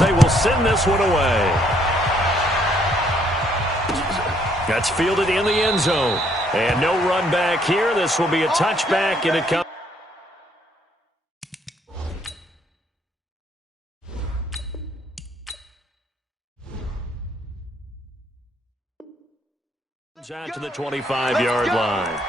They will send this one away. That's fielded in the end zone. And no run back here. This will be a touchback, and it comes out to the 25-yard line.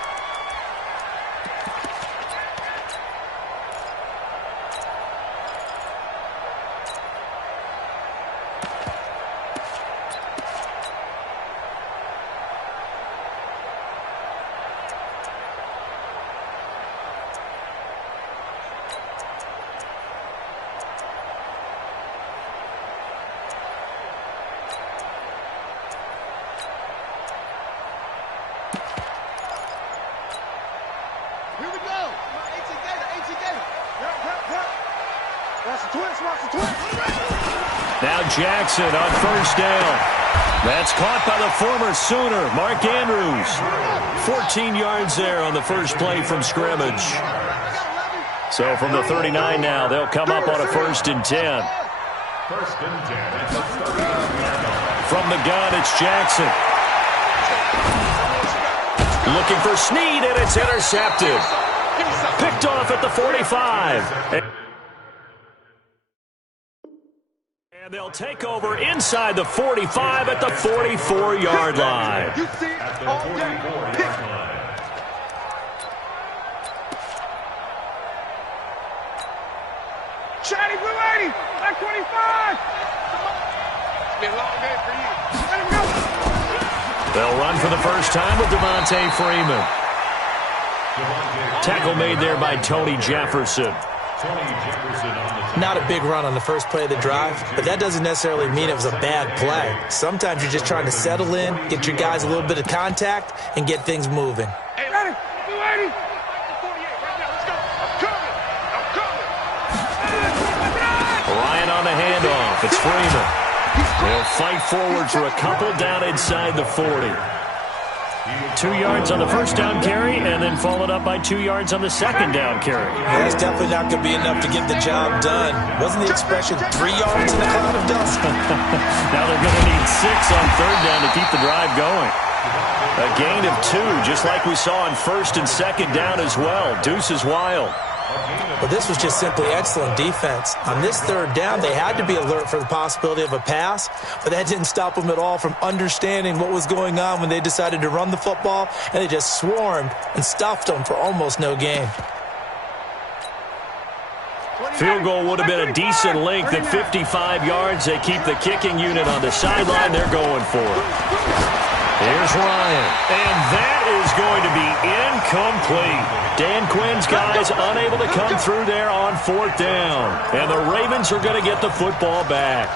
Now Jackson on first down. That's caught by the former Sooner, Mark Andrews. 14 yards there on the first play from scrimmage. So from the 39 now, they'll come up on a 1st and 10. From the gun, it's Jackson. Looking for Snead, and it's intercepted. Picked off at the 45. And they'll take over inside the 45 at the 44-yard line. Shiny Blue 80, back 25. It's been a long day for you. Let him go. They'll run for the first time with Devontae Freeman. Tackle made there by Tony Jefferson. Not a big run on the first play of the drive, but that doesn't necessarily mean it was a bad play. Sometimes you're just trying to settle in, get your guys a little bit of contact, and get things moving. Hey, ready? Blue 80. Ryan on the handoff. It's Freeman. They'll fight forward for a couple down inside the 40. 2 yards on the first down carry, and then followed up by 2 yards on the second down carry. Yeah, that's definitely not going to be enough to get the job done. Wasn't the expression 3 yards in a cloud of dust? Now they're going to need 6 on third down to keep the drive going. A gain of 2, just like we saw on first and second down as well. Deuce is wild. But this was just simply excellent defense. On this third down, they had to be alert for the possibility of a pass, but that didn't stop them at all from understanding what was going on when they decided to run the football, and they just swarmed and stuffed them for almost no gain. Field goal would have been a decent length at 55 yards. They keep the kicking unit on the sideline. They're going for it. Here's Ryan, and that is going to be incomplete. Dan Quinn's guys unable to come through there on 4th down, and the Ravens are going to get the football back.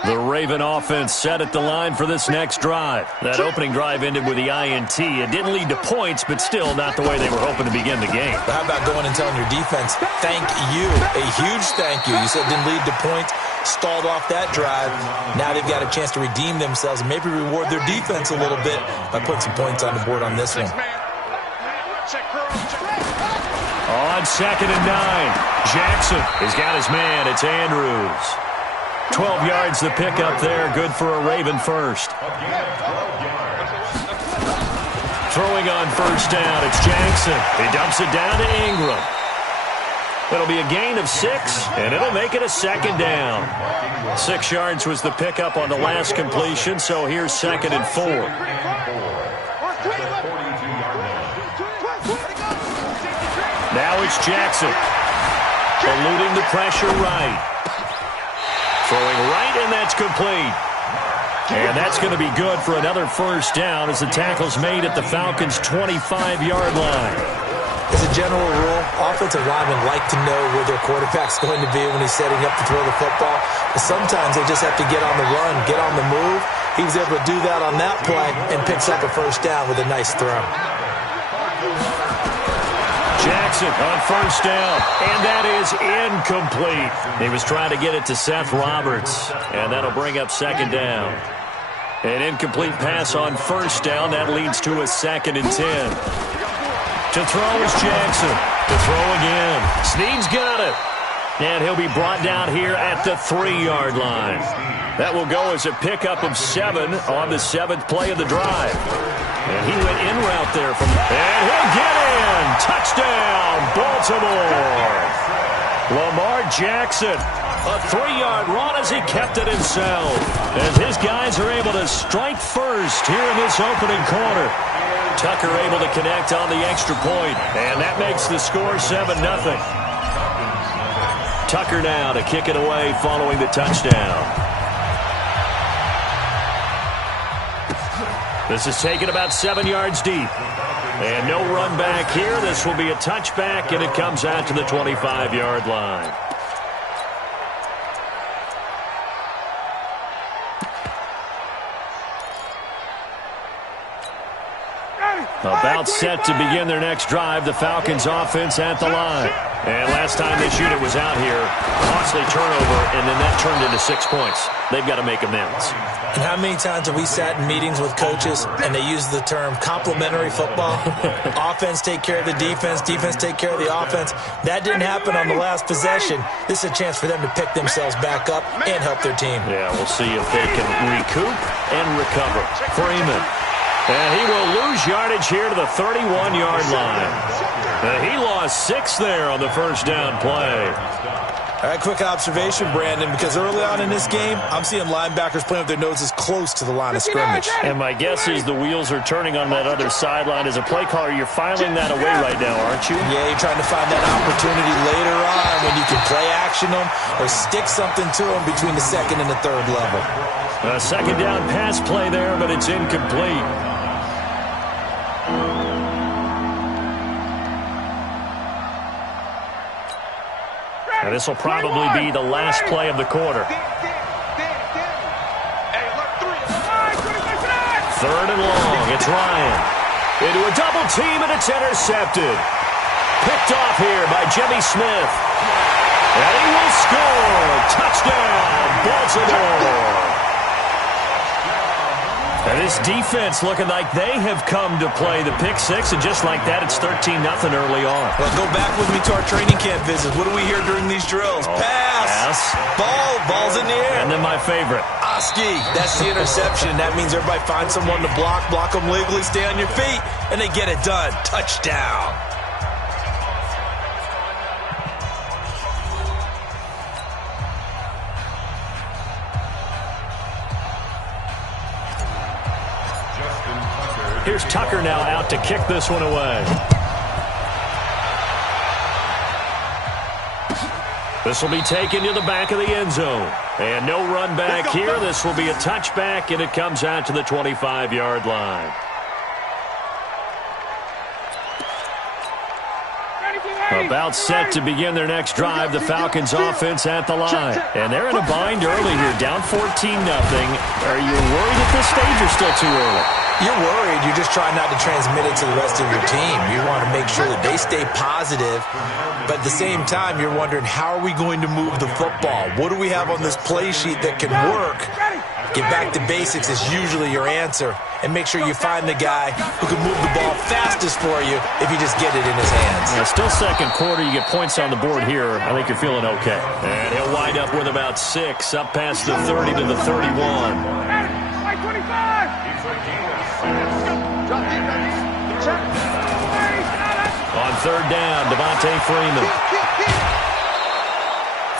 The Raven offense set at the line for this next drive. That opening drive ended with the INT. It didn't lead to points, but still not the way they were hoping to begin the game. But how about going and telling your defense, thank you, a huge thank you. You said it didn't lead to points, stalled off that drive. Now they've got a chance to redeem themselves and maybe reward their defense a little bit by putting some points on the board on this one. On 2nd and 9, Jackson has got his man. It's Andrews. 12 yards the pickup there. Good for a Raven first. Throwing on first down, it's Jackson. He dumps it down to Ingram. It'll be a gain of 6, and it'll make it a 2nd down. 6 yards was the pickup on the last completion, so here's 2nd and 4. Now it's Jackson. Eluding the pressure right. Throwing right, and that's complete. And that's going to be good for another first down as the tackle's made at the Falcons' 25-yard line. As a general rule, offensive linemen like to know where their quarterback's going to be when he's setting up to throw the football. But sometimes they just have to get on the run, get on the move. He was able to do that on that play and picks up a first down with a nice throw. Jackson on first down, and that is incomplete. He was trying to get it to Seth Roberts, and that'll bring up second down. An incomplete pass on first down. That leads to a 2nd and 10. To throw is Jackson. To throw again. Snead's got it. And he'll be brought down here at the 3-yard line. That will go as a pickup of 7 on the 7th play of the drive. And he went in route there from... And he'll get in! Touchdown, Baltimore! Lamar Jackson, a 3-yard run as he kept it himself. As his guys are able to strike first here in this opening quarter. Tucker able to connect on the extra point, and that makes the score 7-0. Tucker now to kick it away following the touchdown. This is taken about 7 yards deep. And no run back here. This will be a touchback, and it comes out to the 25-yard line. About set to begin their next drive, the Falcons offense at the line. And last time this unit was out here, costly turnover, and then that turned into 6 points. They've got to make amends. And how many times have we sat in meetings with coaches and they use the term complementary football? Offense take care of the defense, defense take care of the offense. That didn't happen on the last possession. This is a chance for them to pick themselves back up and help their team. Yeah, we'll see if they can recoup and recover. Freeman. And he will lose yardage here to the 31-yard line. And he lost 6 there on the first down play. All right, quick observation, Brandon, because early on in this game, I'm seeing linebackers playing with their noses close to the line of scrimmage. And my guess is the wheels are turning on that other sideline. As a play caller, you're filing that away right now, aren't you? Yeah, you're trying to find that opportunity later on when you can play action them or stick something to them between the 2nd and the 3rd level. A 2nd down pass play there, but it's incomplete. And this will probably be the last play of the quarter. 3rd and long. It's Ryan. Into a double team, and it's intercepted. Picked off here by Jimmy Smith. And he will score. Touchdown, Baltimore. And this defense looking like they have come to play the pick 6, and just like that, it's 13-0 early on. Well, go back with me to our training camp visit. What do we hear during these drills? Pass. Ball's in the air. And then my favorite. Oski. That's the interception. That means everybody finds someone to block them legally, stay on your feet, and they get it done. Touchdown. Here's Tucker now out to kick this one away. This will be taken to the back of the end zone. And no run back here. This will be a touchback, and it comes out to the 25-yard line. About set to begin their next drive, the Falcons offense at the line. And they're in a bind early here, down 14-0. Are you worried at this stage or still too early? You're worried. You're just trying not to transmit it to the rest of your team. You want to make sure that they stay positive, but at the same time, you're wondering, how are we going to move the football? What do we have on this play sheet that can work? Get back to basics is usually your answer, and make sure you find the guy who can move the ball fastest for you if you just get it in his hands. Yeah, still 2nd quarter. You get points on the board here. I think you're feeling okay. And he'll wind up with about 6, up past the 30 to the 31. On 3rd down, Devontae Freeman.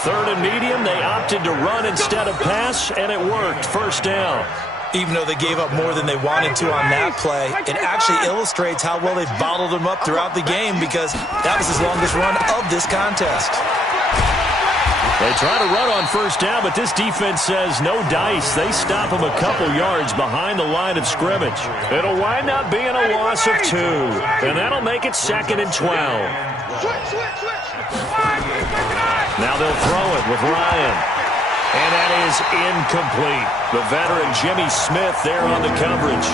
3rd and medium, they opted to run instead of pass, and it worked. 1st down. Even though they gave up more than they wanted to on that play, it actually illustrates how well they've bottled them up throughout the game, because that was his longest run of this contest. They try to run on 1st down, but this defense says no dice. They stop them a couple yards behind the line of scrimmage. It'll wind up being a loss of 2, and that'll make it 2nd and 12. Now they'll throw it with Ryan. And that is incomplete. The veteran Jimmy Smith there on the coverage.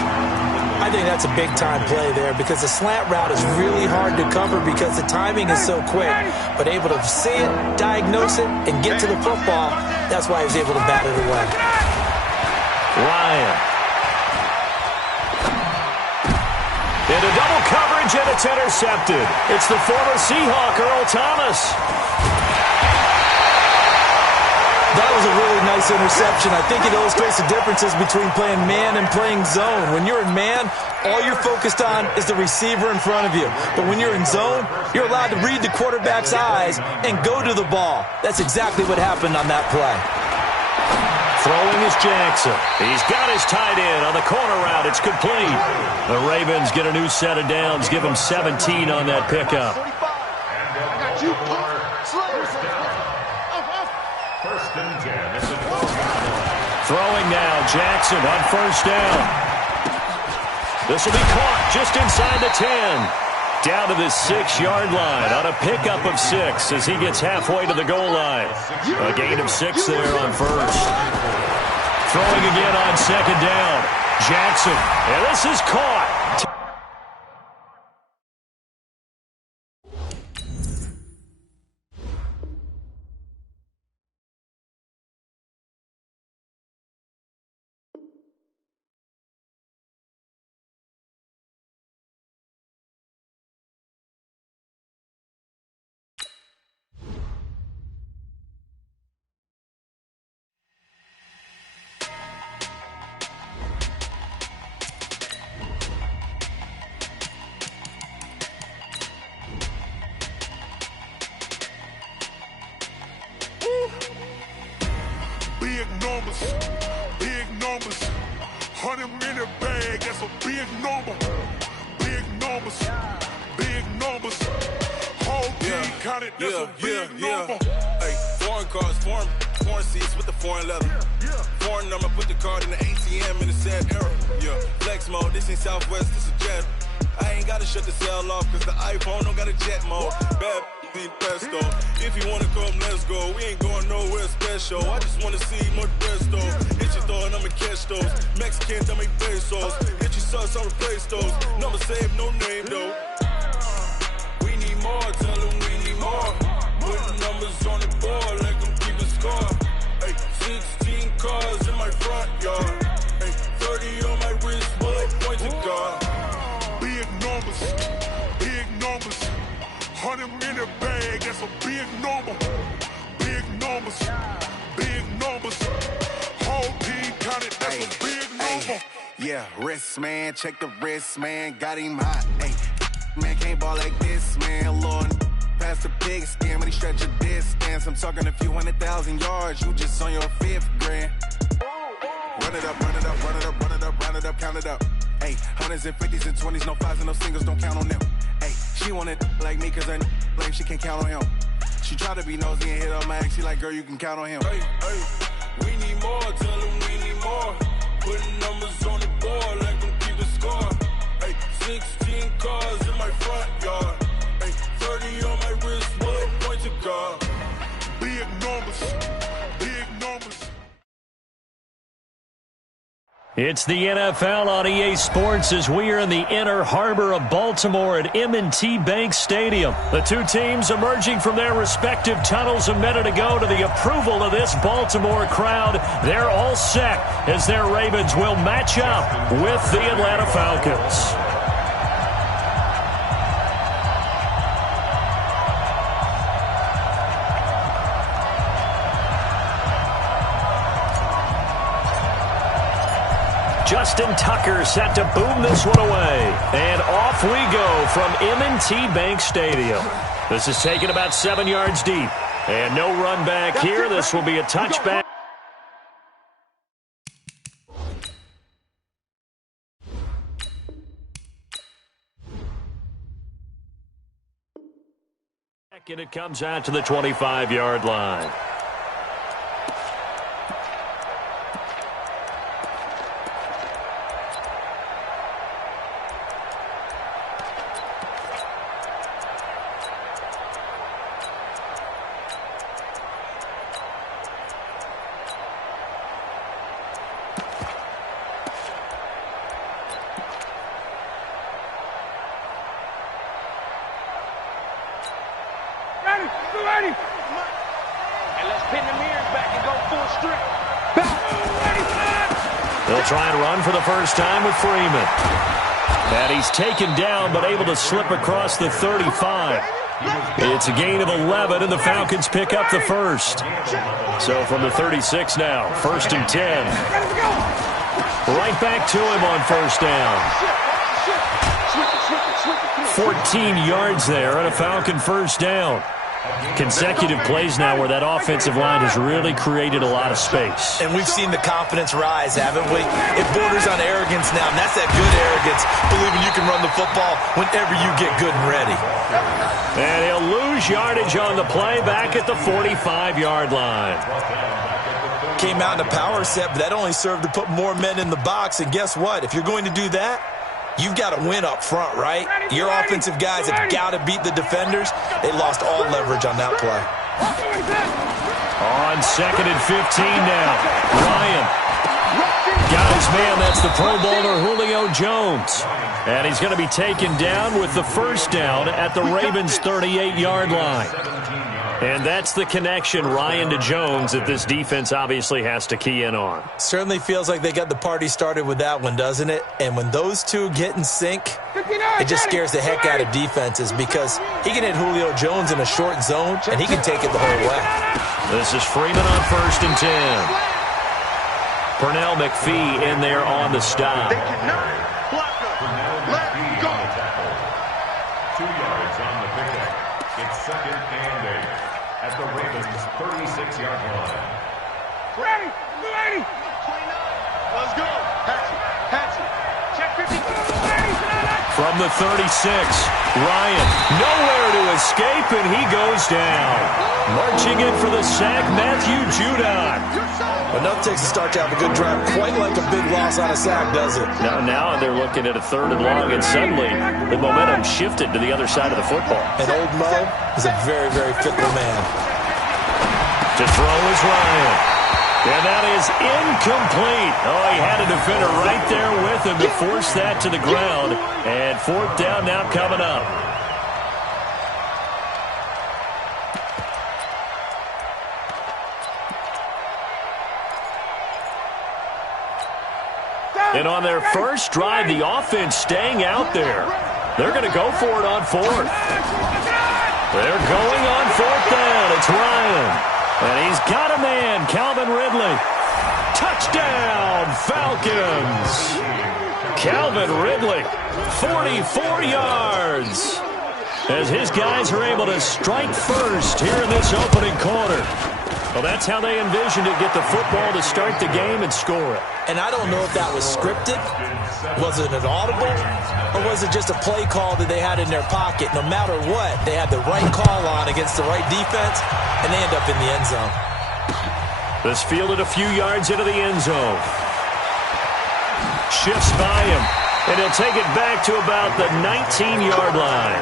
I think that's a big-time play there because the slant route is really hard to cover because the timing is so quick. But able to see it, diagnose it, and get to the football, that's why he was able to bat it away. Ryan. Into double coverage, and it's intercepted. It's the former Seahawk, Earl Thomas. That was a really nice interception. I think it illustrates the differences between playing man and playing zone. When you're in man, all you're focused on is the receiver in front of you. But when you're in zone, you're allowed to read the quarterback's eyes and go to the ball. That's exactly what happened on that play. Throwing is Jackson. He's got his tight end on the corner route. It's complete. The Ravens get a new set of downs. Give him 17 on that pickup. Throwing now, Jackson on first down. This will be caught just inside the 10. Down to the 6-yard line on a pickup of 6 as he gets halfway to the goal line. A gain of 6 there on first. Throwing again on second down. Jackson, and this is caught. Big numbers, 100 in a bag, that's a big number. Big numbers, whole team counted, that's a big number. Hey, foreign cars, foreign seats with the foreign leather. Foreign number, put the card in the ATM in the sad era. Yeah, flex mode, this ain't Southwest, this a jet. I ain't gotta shut the cell off, cause the iPhone don't got a jet mode. Bad ain't pesto. If you wanna come, let's go. We ain't going nowhere special. I just wanna see more resto. Hit your thought, I'ma catch those. Mexican, I make pesos. Hit your sauce, I'll replace those. Number saved, no name though. We need more, tell them we need more. Putting numbers on the board like I'm keeping score. Hey, 16 cars in my front yard. Hey, 30 on my wrist, bullet point to God. Big numbers, 100 in a bag, that's a big number. Big numbers, whole team counted, that's a big number. Yeah, wrist man, check the wrist man, got him hot. Hey, man can't ball like this, man. Lord, past the pig skin, but he stretch a distance. I'm talking a few 100,000 yards, you just on your 5th grand. Run it up, count it up. Hey, hundreds and 50s and 20s, no 5s and no singles, don't count on them. Hey, she want it like me, cause her like she can't count on him. She try to be nosy and hit on my ex, she like, girl, you can count on him. Hey, we need more, tell them we need more. Putting numbers on the board like I'm keeping score. Hey, 16 cars in my front yard. Hey, 30 on my wrist, bullet point to God. Big numbers. It's the NFL on EA Sports as we are in the inner harbor of Baltimore at M&T Bank Stadium. The two teams emerging from their respective tunnels a minute ago to the approval of this Baltimore crowd. They're all set as their Ravens will match up with the Atlanta Falcons. Justin Tucker set to boom this one away. And off we go from M&T Bank Stadium. This is taken about 7 yards deep. And no run back here. This will be a touchback. And it comes out to the 25-yard line. 280. And let's pin the mirrors back and go full strip. 285. They'll try and run for the first time with Freeman. And he's taken down, but able to slip across the 35. It's a gain of 11, and the Falcons pick up the first. So from the 36 now, 1st and 10. Right back to him on first down. 14 yards there and a Falcon first down. Consecutive plays now where that offensive line has really created a lot of space. And we've seen the confidence rise, haven't we? It borders on arrogance now, and that's that good arrogance, believing you can run the football whenever you get good and ready. And he'll lose yardage on the play back at the 45-yard line. Came out in a power set, but that only served to put more men in the box. And guess what? If you're going to do that, you've got to win up front, right? Your offensive guys have got to beat the defenders. They lost all leverage on that play. On 2nd and 15 now. Ryan got his man. That's the Pro Bowler Julio Jones. And he's going to be taken down with the first down at the Ravens' 38-yard line. And that's the connection, Ryan to Jones, that this defense obviously has to key in on. Certainly feels like they got the party started with that one, doesn't it? And when those two get in sync, it just scares the heck out of defenses because he can hit Julio Jones in a short zone, and he can take it the whole way. This is Freeman on 1st and 10. Pernell McPhee in there on the stop. 2 yards on the pickup. It's 2nd and 8 at the Ravens' 36-yard line. Ready, 280. 29. Let's go. Hatchet. Check 50. From the 36, Ryan nowhere to escape, and he goes down. Marching in for the sack, Matthew Judon. Enough takes to start to have a good drive, quite like a big loss on a sack, does it? Now they're looking at a 3rd and long, and suddenly the momentum shifted to the other side of the football. And old Mo is a very, very fickle man. To throw is Ryan. And that is incomplete. Oh, he had a defender right there with him to force that to the ground. And 4th down now coming up. And on their first drive, the offense staying out there. They're going to go for it on 4th. They're going on 4th down. It's Ryan. And he's got a man, Calvin Ridley. Touchdown, Falcons. Calvin Ridley, 44 yards. As his guys are able to strike first here in this opening quarter. Well, that's how they envisioned it, get the football to start the game and score it. And I don't know if that was scripted, was it an audible, or was it just a play call that they had in their pocket? No matter what, they had the right call on against the right defense, and they end up in the end zone. This fielded a few yards into the end zone. Shifts by him, and he'll take it back to about the 19-yard line.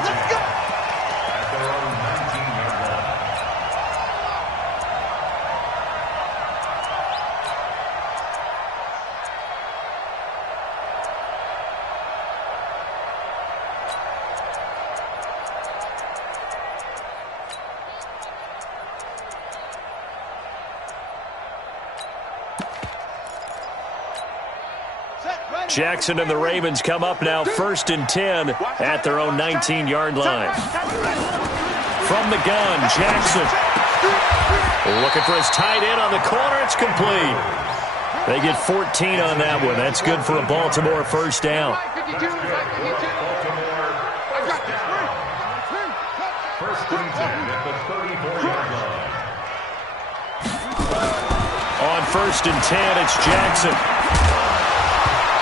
Jackson and the Ravens come up now 1st and 10 at their own 19-yard line. From the gun, Jackson. Looking for his tight end on the corner. It's complete. They get 14 on that one. That's good for a Baltimore first down. On 1st and 10, it's Jackson.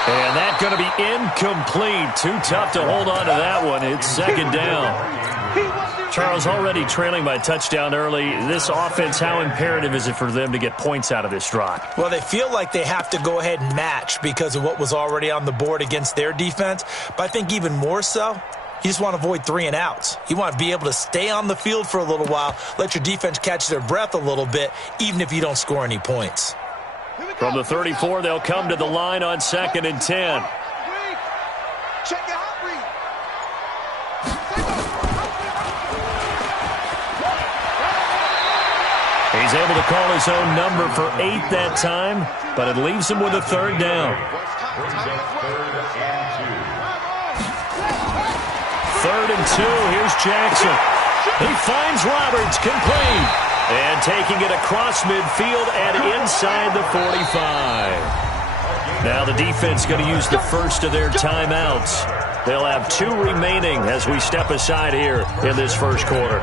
And that's going to be incomplete. Too tough to hold on to that one. It's 2nd down. Charles, already trailing by touchdown early. This offense, how imperative is it for them to get points out of this drive? Well, they feel like they have to go ahead and match because of what was already on the board against their defense. But I think even more so, you just want to avoid 3 and outs. You want to be able to stay on the field for a little while, let your defense catch their breath a little bit, even if you don't score any points. From the 34, they'll come to the line on 2nd and 10. Check out, read. He's able to call his own number for 8 that time, but it leaves him with a third down. Third and 2. Here's Jackson. He finds Roberts, complete. And taking it across midfield and inside the 45. Now the defense going to use the first of their timeouts. They'll have 2 remaining as we step aside here in this first quarter.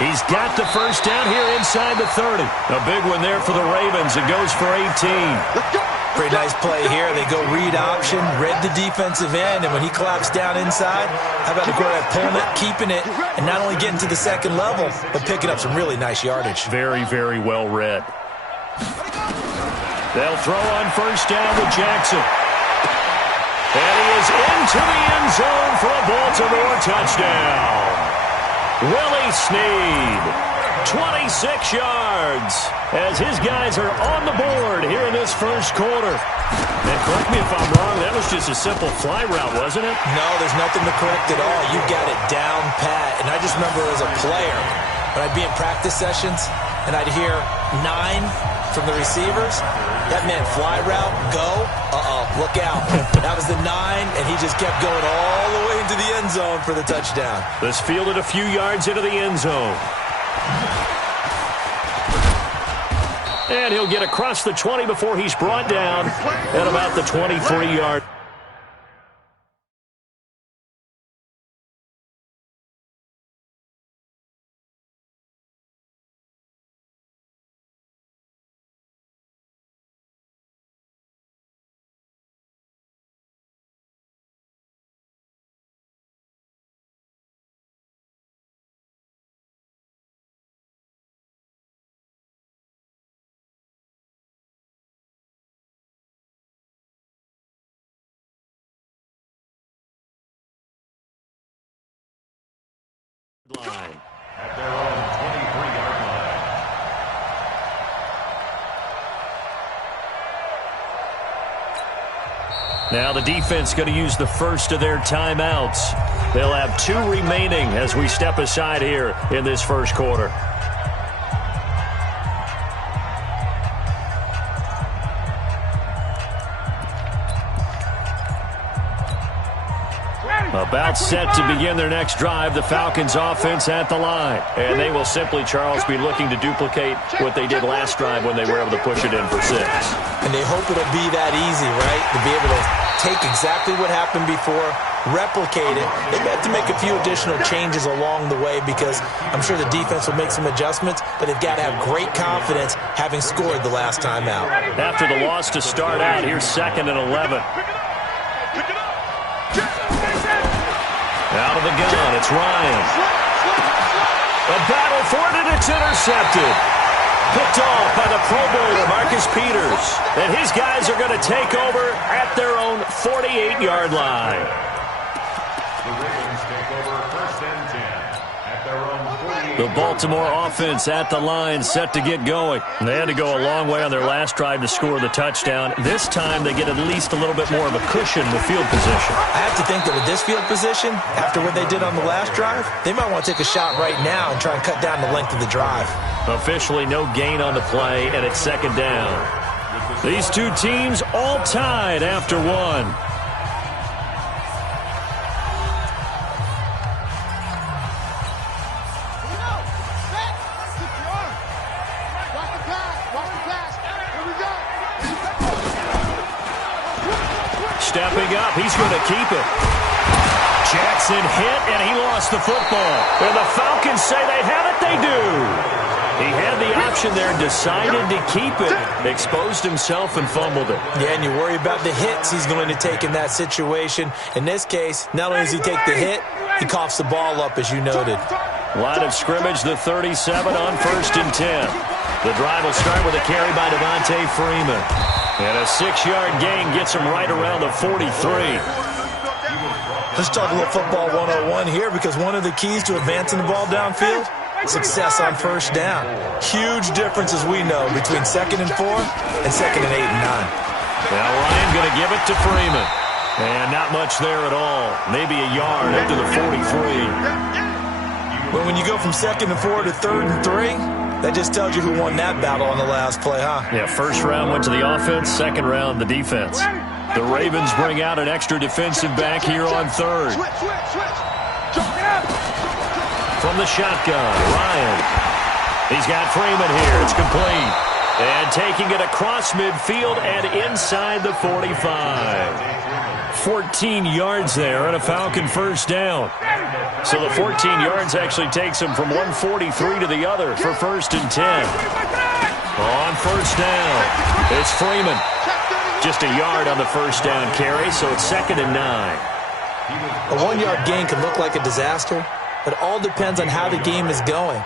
He's got the first down here inside the 30. A big one there for the Ravens. It goes for 18. Pretty nice play here. They go read option, read the defensive end, and when he claps down inside, how about the quarterback pulling it, keeping it, and not only getting to the second level, but picking up some really nice yardage. Very, very well read. They'll throw on first down with Jackson. And he is into the end zone for a Baltimore touchdown. Willie Snead, 26 yards, as his guys are on the board here in this first quarter. And correct me if I'm wrong, that was just a simple fly route, wasn't it? No, there's nothing to correct at all. You got it down pat. And I just remember as a player, when I'd be in practice sessions, and I'd hear 9 from the receivers, that meant fly route, go, look out. That was the 9, and he just kept going all the way into the end zone for the touchdown. This fielded a few yards into the end zone. And he'll get across the 20 before he's brought down at about the 23-yard. Line. At their own 23-yard line. Now the defense going to use the first of their timeouts. They'll have 2 remaining as we step aside here in this first quarter. About set to begin their next drive, the Falcons offense at the line. And they will simply, Charles, be looking to duplicate what they did last drive when they were able to push it in for 6. And they hope it'll be that easy, right? To be able to take exactly what happened before, replicate it. They have to make a few additional changes along the way because I'm sure the defense will make some adjustments, but they've got to have great confidence having scored the last time out. After the loss to start out, here's 2nd and 11. Out of the gun, it's Ryan. A battle for it, and it's intercepted. Picked off by the Pro Bowler, Marcus Peters. And his guys are going to take over at their own 48-yard line. The Ravens take over 1st and 10 at their own 48. The Baltimore offense at the line, set to get going. And they had to go a long way on their last drive to score the touchdown. This time they get at least a little bit more of a cushion with field position. I have to think that with this field position, after what they did on the last drive, they might want to take a shot right now and try and cut down the length of the drive. Officially no gain on the play, and it's 2nd down. These 2 teams all tied after 1. Stepping up, he's going to keep it. Jackson hit, and he lost the football. And the Falcons say they have it, they do. He had the option there, decided to keep it, exposed himself and fumbled it. Yeah, and you worry about the hits he's going to take in that situation. In this case, not only does he take the hit, he coughs the ball up, as you noted. Line of scrimmage, the 37 on 1st and 10. The drive will start with a carry by Devontae Freeman. And a 6-yard gain gets him right around the 43. Let's talk a little football 101 here, because one of the keys to advancing the ball downfield success on first down. Huge difference, as we know, between 2nd and 4 and 2nd and 8 and 9. Now Ryan going to give it to Freeman. And not much there at all. Maybe a yard up to the 43. But when you go from 2nd and 4 to 3rd and 3, that just tells you who won that battle on the last play, huh? Yeah, first round went to the offense, second round the defense. The Ravens bring out an extra defensive back here on 3rd. From the shotgun, Ryan. He's got Freeman here. It's complete. And taking it across midfield and inside the 45. 14 yards there and a Falcon first down. So the 14 yards actually takes him from 143 to the other for 1st and 10. On first down, it's Freeman. Just a yard on the first down carry, so it's 2nd and 9. A 1-yard gain can look like a disaster, but it all depends on how the game is going.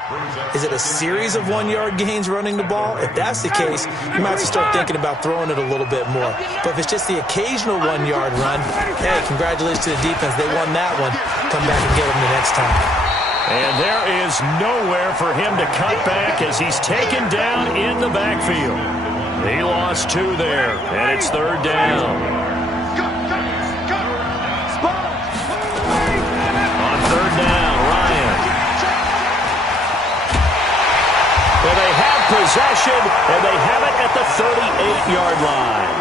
Is it a series of 1-yard gains running the ball? If that's the case, you might have to start thinking about throwing it a little bit more. But if it's just the occasional 1-yard run, hey, congratulations to the defense. They won that one. Come back and get them the next time. And there is nowhere for him to cut back as he's taken down in the backfield. He lost 2 there, and it's 3rd down. On 3rd down, Ryan. Well, they have possession, and they have it at the 38-yard line.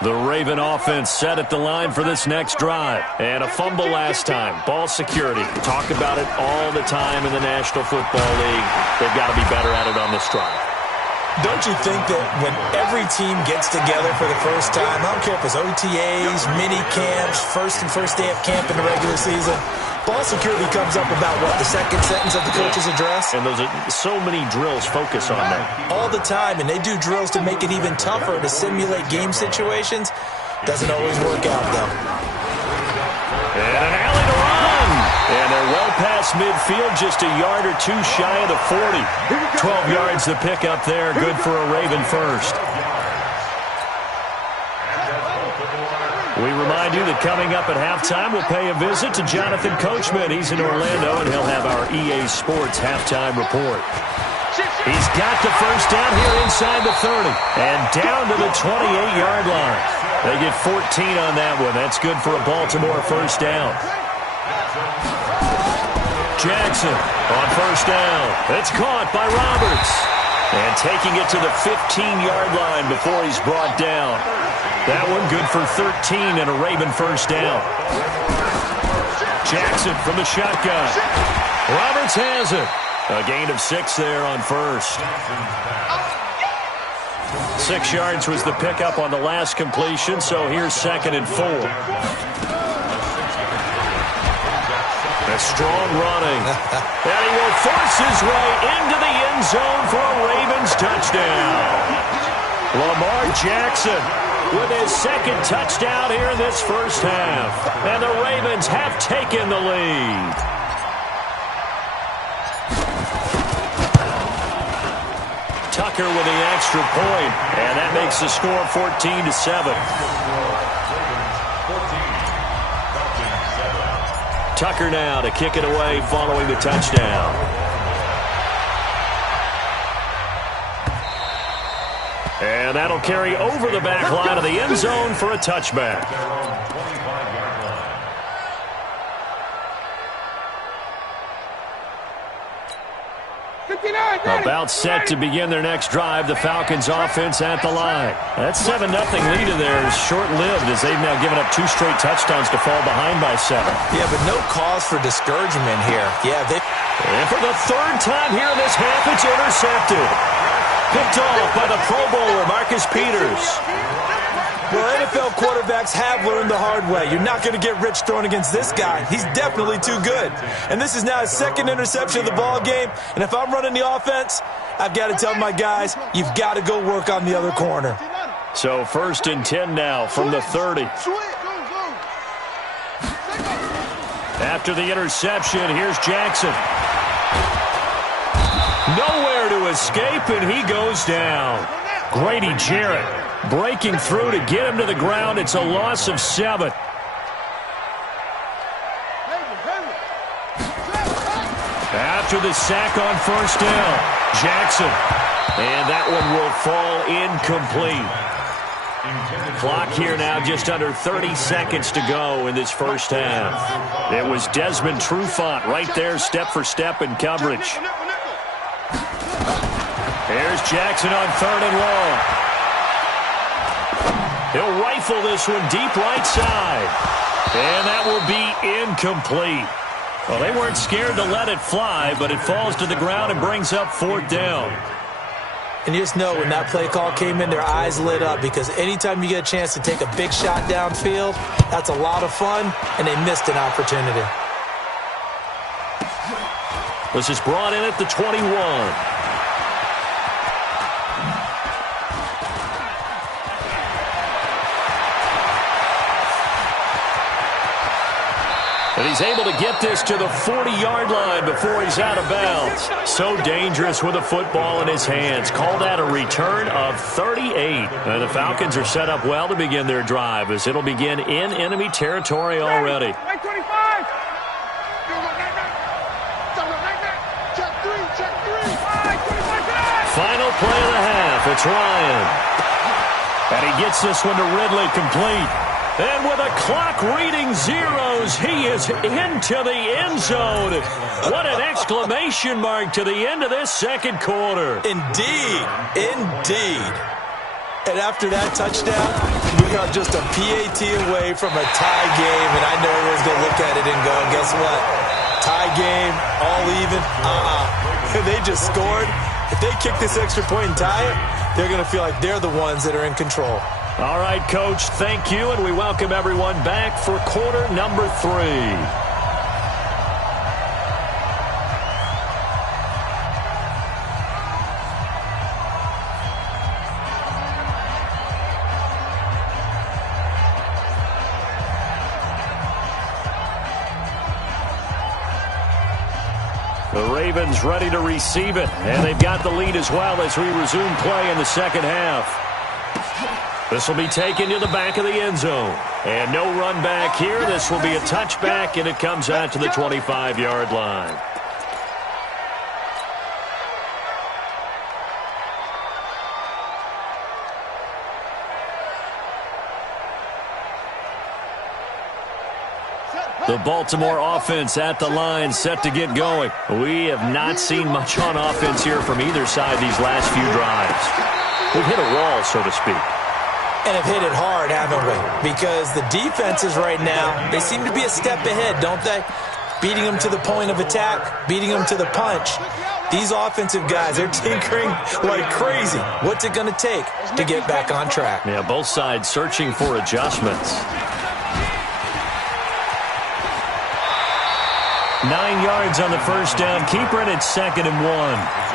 The Raven offense set at the line for this next drive. And a fumble last time. Ball security. Talk about it all the time in the National Football League. They've got to be better at it on this drive. Don't you think that when every team gets together for the first time, I don't care if it's OTAs, mini camps, first day of camp in the regular season, ball security comes up about, what, the second sentence of the coach's address? And those are so many drills focus on that. All the time, and they do drills to make it even tougher to simulate game situations. Doesn't always work out, though. And an alley to run. And they're well past midfield, just a yard or 2 shy of the 40. 12 yards to pick up there, good for a Raven first. We remind you that coming up at halftime, we'll pay a visit to Jonathan Coachman. He's in Orlando, and he'll have our EA Sports halftime report. He's got the first down here inside the 30 and down to the 28-yard line. They get 14 on that one. That's good for a Baltimore first down. Jackson on first down. It's caught by Roberts. And taking it to the 15-yard line before he's brought down. That one good for 13 and a Raven first down. Jackson from the shotgun. Roberts has it. A gain of 6 there on first. 6 yards was the pickup on the last completion, so here's 2nd and 4. A strong running. And he will force his way into the end zone for a Ravens touchdown. Lamar Jackson with his 2nd touchdown here in this first half. And the Ravens have taken the lead. Tucker with the extra point, and that makes the score 14-7. Tucker now to kick it away following the touchdown. And that'll carry over the back line of the end zone for a touchback. About set to begin their next drive. The Falcons offense at the line. That 7-0 lead in there is short-lived as they've now given up 2 straight touchdowns to fall behind by 7. Yeah, but no cause for discouragement here. And for the 3rd time here in this half, it's intercepted. Picked off by the Pro Bowler, Marcus Peters. Well, NFL quarterbacks have learned the hard way. You're not going to get rich throwing against this guy. He's definitely too good. And this is now his 2nd interception of the ball game. And if I'm running the offense, I've got to tell my guys, you've got to go work on the other corner. So 1st and 10 now from the 30. After the interception, here's Jackson. Nowhere to escape, and he goes down. Grady Jarrett breaking through to get him to the ground. It's a loss of 7. After the sack on first down, Jackson. And that one will fall incomplete. Clock here now, just under 30 seconds to go in this first half. It was Desmond Trufant right there, step for step in coverage. Here's Jackson on 3rd and long. He'll rifle this one deep right side. And that will be incomplete. Well, they weren't scared to let it fly, but it falls to the ground and brings up 4th down. And you just know when that play call came in, their eyes lit up, because anytime you get a chance to take a big shot downfield, that's a lot of fun, and they missed an opportunity. This is brought in at the 21. And he's able to get this to the 40-yard line before he's out of bounds. So dangerous with a football in his hands. Call that a return of 38. And the Falcons are set up well to begin their drive, as it'll begin in enemy territory already. Right 25. Final play of the half. It's Ryan. And he gets this one to Ridley complete. And with a clock reading zeros, he is into the end zone. What an exclamation mark to the end of this second quarter. Indeed. Indeed. And after that touchdown, we are just a PAT away from a tie game. And I know everyone's going to look at it and go, guess what? Tie game, all even. They just scored. If they kick this extra point and tie it, they're going to feel like they're the ones that are in control. All right, Coach, thank you, and we welcome everyone back for quarter number 3. The Ravens ready to receive it, and they've got the lead as well as we resume play in the second half. This will be taken to the back of the end zone. And no run back here. This will be a touchback, and it comes out to the 25-yard line. The Baltimore offense at the line, set to get going. We have not seen much on offense here from either side these last few drives. We've hit a wall, so to speak. And have hit it hard, haven't we? Because the defenses right now, they seem to be a step ahead, don't they? Beating them to the point of attack, beating them to the punch. These offensive guys, they're tinkering like crazy. What's it going to take to get back on track? Yeah, both sides searching for adjustments. 9 yards on the first down. Keeper in at 2nd and 1.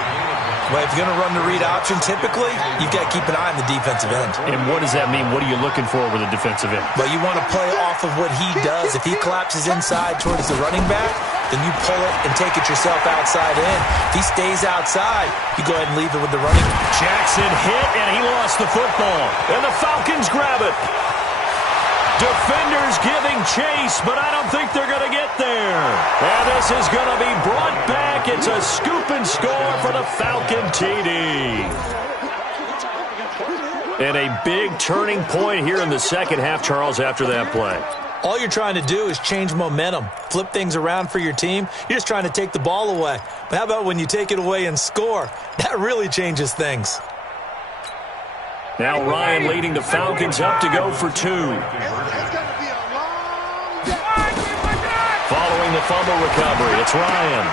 Well, if you're going to run the read option, typically, you've got to keep an eye on the defensive end. And what does that mean? What are you looking for with a defensive end? Well, you want to play off of what he does. If he collapses inside towards the running back, then you pull it and take it yourself outside in. If he stays outside, you go ahead and leave it with the running back. Jackson hit, and he lost the football. And the Falcons grab it. Defenders giving chase, but I don't think they're going to get there. And this is going to be brought back. It's a scoop and score for the Falcon TD. And a big turning point here in the second half, Charles, after that play. All you're trying to do is change momentum, flip things around for your team. You're just trying to take the ball away. But how about when you take it away and score? That really changes things. Now Ryan leading the Falcons up to go for 2. Following the fumble recovery, it's Ryan.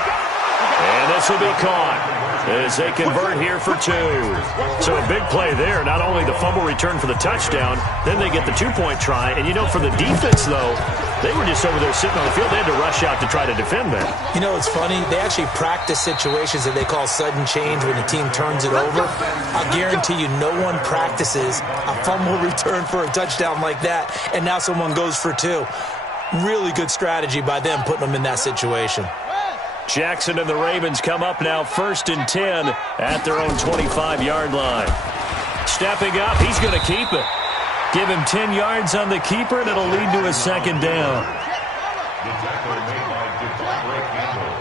And this will be caught as they convert here for 2. So a big play there. Not only the fumble return for the touchdown, then they get the 2-point try. And, you know, for the defense, though, they were just over there sitting on the field. They had to rush out to try to defend that. You know, it's funny. They actually practice situations that they call sudden change when the team turns it over. I'll guarantee you no one practices a fumble return for a touchdown like that, and now someone goes for 2. Really good strategy by them putting them in that situation. Jackson and the Ravens come up now 1st and 10 at their own 25-yard line. Stepping up, he's going to keep it. Give him 10 yards on the keeper, and it'll lead to a 2nd down. The tackle made by DeFondre Campbell.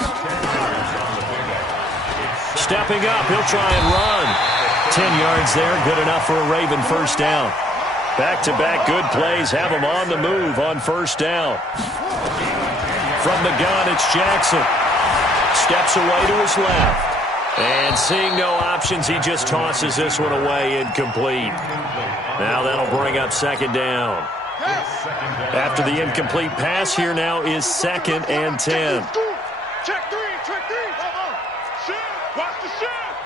10 yards on the pickup. Stepping up, he'll try and run. 10 yards there, good enough for a Raven 1st down. Back-to-back good plays have him on the move on 1st down. From the gun, it's Jackson. Steps away to his left. And seeing no options, he just tosses this one away, incomplete. Now that'll bring up 2nd down. After the incomplete pass, here now is 2nd and 10. Check three. Watch the shot.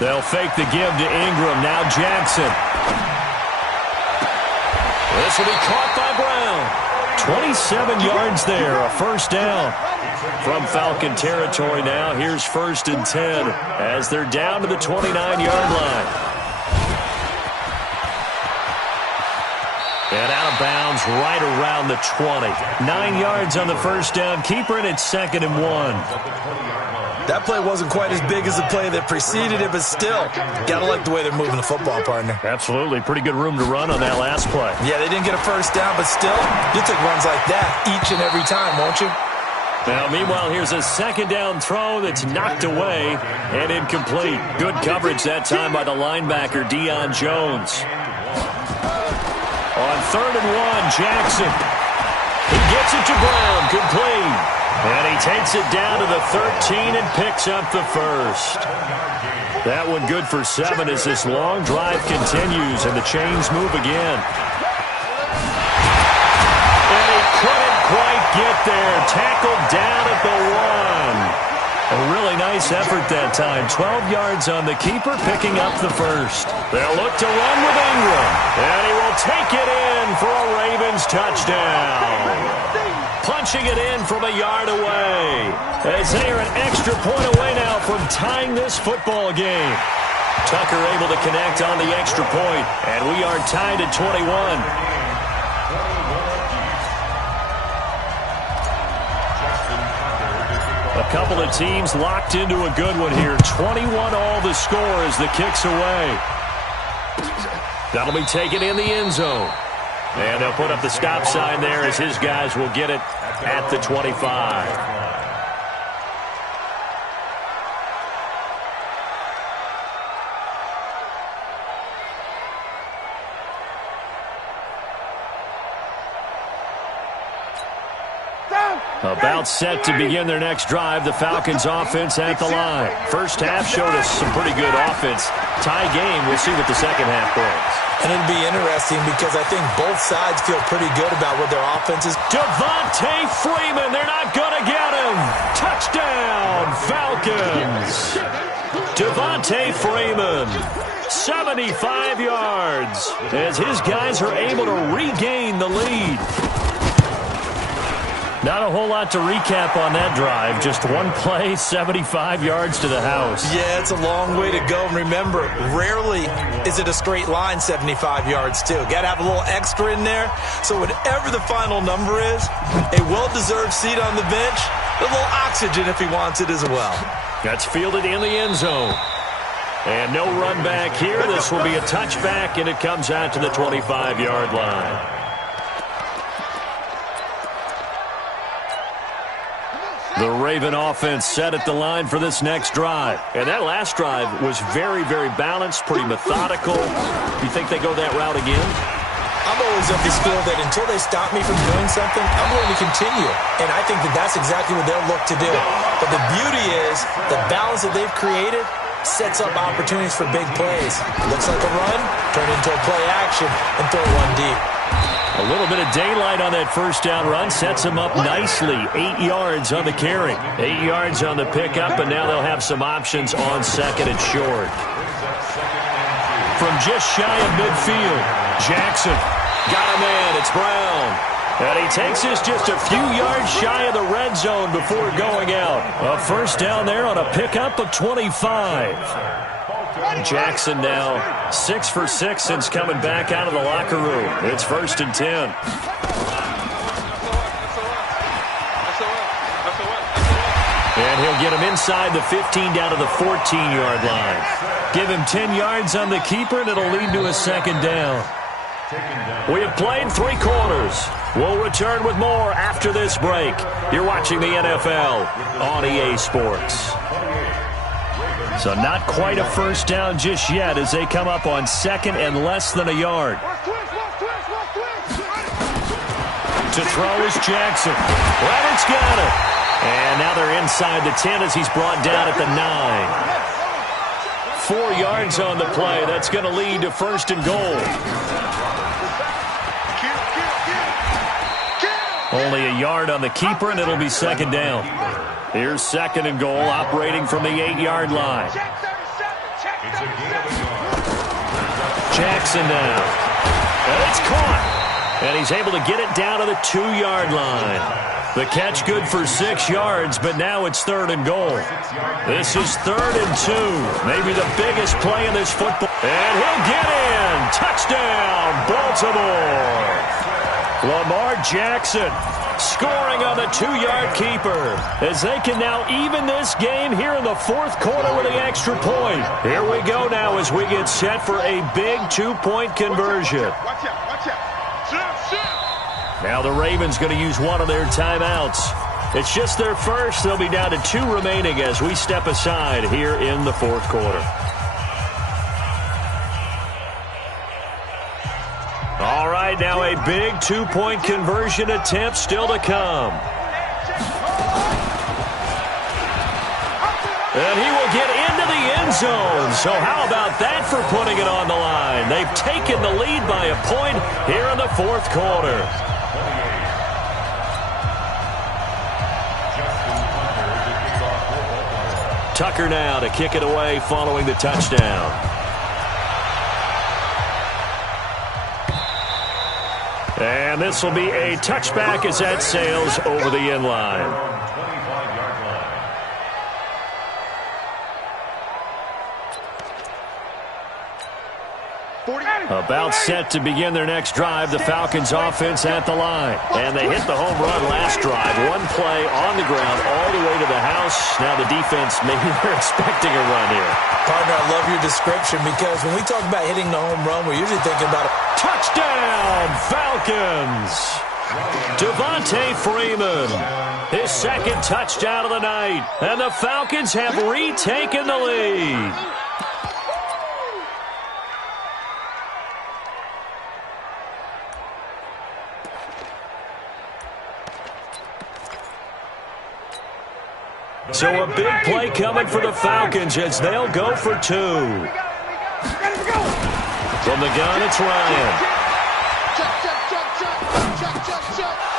They'll fake the give to Ingram. Now Jackson. This will be caught by Brown. 27 yards there, a 1st down. From Falcon territory now, here's 1st and 10 as they're down to the 29-yard line. And out of bounds right around the 20. 9 yards on the 1st down keeper, and it's 2nd and 1. That play wasn't quite as big as the play that preceded it, but still, got to like the way they're moving the football, partner. Absolutely. Pretty good room to run on that last play. Yeah, they didn't get a 1st down, but still, you'll take runs like that each and every time, won't you? Now, meanwhile, here's a 2nd down throw that's knocked away and incomplete. Good coverage that time by the linebacker, Deion Jones. On 3rd and 1, Jackson. He gets it to Brown, complete. And he takes it down to the 13 and picks up the 1st. That one good for 7 as this long drive continues and the chains move again. And he couldn't quite get there. Tackled down at the 1. A really nice effort that time. 12 yards on the keeper, picking up the 1st. They'll look to run with Ingram. And he will take it in for a Ravens touchdown. Punching it in from a yard away. As they are an extra point away now from tying this football game. Tucker able to connect on the extra point. And we are tied at 21. A couple of teams locked into a good one here. 21 all the score as the kick's away. That'll be taken in the end zone. And they'll put up the stop sign there as his guys will get it at the 25. About set to begin their next drive. The Falcons offense at the line. First half showed us some pretty good offense. Tie game. We'll see what the second half brings. And it'll be interesting because I think both sides feel pretty good about what their offense is. Devontae Freeman. They're not going to get him. Touchdown, Falcons. Devontae Freeman. 75 yards as his guys are able to regain the lead. Not a whole lot to recap on that drive. Just one play, 75 yards to the house. Yeah, it's a long way to go. And remember, rarely is it a straight line 75 yards, too. Got to have a little extra in there. So whatever the final number is, a well-deserved seat on the bench, a little oxygen if he wants it as well. That's fielded in the end zone. And no run back here. This will be a touchback, and it comes out to the 25-yard line. The Raven offense set at the line for this next drive. And that last drive was very, very balanced, pretty methodical. You think they go that route again? I'm always of the school that until they stop me from doing something, I'm going to continue. And I think that that's exactly what they'll look to do. But the beauty is the balance that they've created sets up opportunities for big plays. Looks like a run, turn into a play action, and throw one deep. A little bit of daylight on that first down run sets them up nicely. 8 yards on the carry. 8 yards on the pickup, and now they'll have some options on second and short. From just shy of midfield, Jackson got a man. It's Brown. And he takes this just a few yards shy of the red zone before going out. A first down there on a pickup of 25. Jackson now 6 for 6 since coming back out of the locker room. It's 1st and 10. That'll get him inside the 15 down to the 14-yard line. Give him 10 yards on the keeper, and it'll lead to a second down. We have played 3 quarters. We'll return with more after this break. You're watching the NFL on EA Sports. So not quite a first down just yet as they come up on second and less than a yard. To throw is Jackson. Roberts got it. And now they're inside the 10 as he's brought down at the 9. 4 yards on the play. That's going to lead to first and goal. Only a yard on the keeper, and it'll be second down. Here's second and goal, operating from the 8-yard line. Jackson now. And it's caught. And he's able to get it down to the 2-yard line. The catch good for 6 yards, but now it's third and goal. This is 3rd and 2. Maybe the biggest play in this football. And he'll get in. Touchdown, Baltimore. Lamar Jackson scoring on the 2-yard keeper as they can now even this game here in the 4th quarter with the extra point. Here we go now as we get set for a big 2-point conversion. Now the Ravens going to use one of their timeouts. It's just their first. They'll be down to 2 remaining as we step aside here in the 4th quarter. All right, now a big 2-point conversion attempt still to come. And he will get into the end zone. So how about that for putting it on the line? They've taken the lead by a point here in the 4th quarter. Tucker now to kick it away following the touchdown. And this will be a touchback as that sails over the end line. About set to begin their next drive, the Falcons offense at the line. And they hit the home run last drive. One play on the ground all the way to the house. Now the defense, maybe they're expecting a run here. Partner, I love your description because when we talk about hitting the home run, we're usually thinking about a touchdown, Falcons. Devontae Freeman, his 2nd touchdown of the night. And the Falcons have retaken the lead. So a big play coming for the Falcons as they'll go for 2. From the gun, it's Ryan.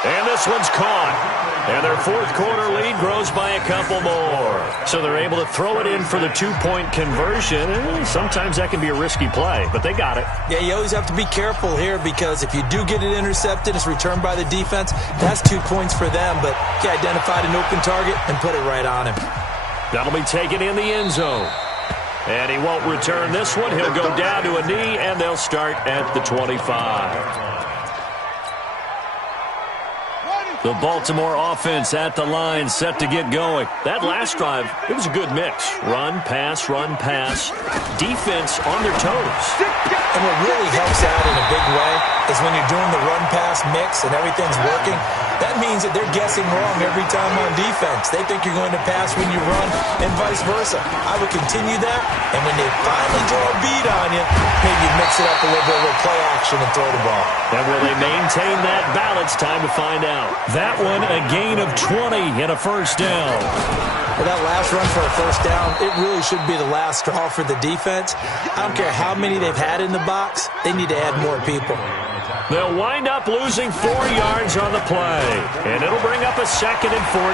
And this one's caught. And their 4th quarter lead grows by a couple more. So they're able to throw it in for the 2-point conversion. Sometimes that can be a risky play, but they got it. Yeah, you always have to be careful here because if you do get it intercepted, it's returned by the defense. That's 2 points for them, but he identified an open target and put it right on him. That'll be taken in the end zone. And he won't return this one. He'll go down to a knee, and they'll start at the 25. The Baltimore offense at the line, set to get going. That last drive, it was a good mix. Run, pass, defense on their toes. And what really helps out in a big way is when you're doing the run-pass mix and everything's working, that means that they're guessing wrong every time on defense. They think you're going to pass when you run and vice versa. I would continue that, and when they finally draw a beat on you, maybe mix it up a little bit with play action and throw the ball. And will they maintain that balance? Time to find out. That one, a gain of 20 and a first down. Well, that last run for a first down, it really should be the last straw for the defense. I don't care how many they've had in the box. They need to add more people. They'll wind up losing 4 yards on the play, and it'll bring up a 2nd and 14.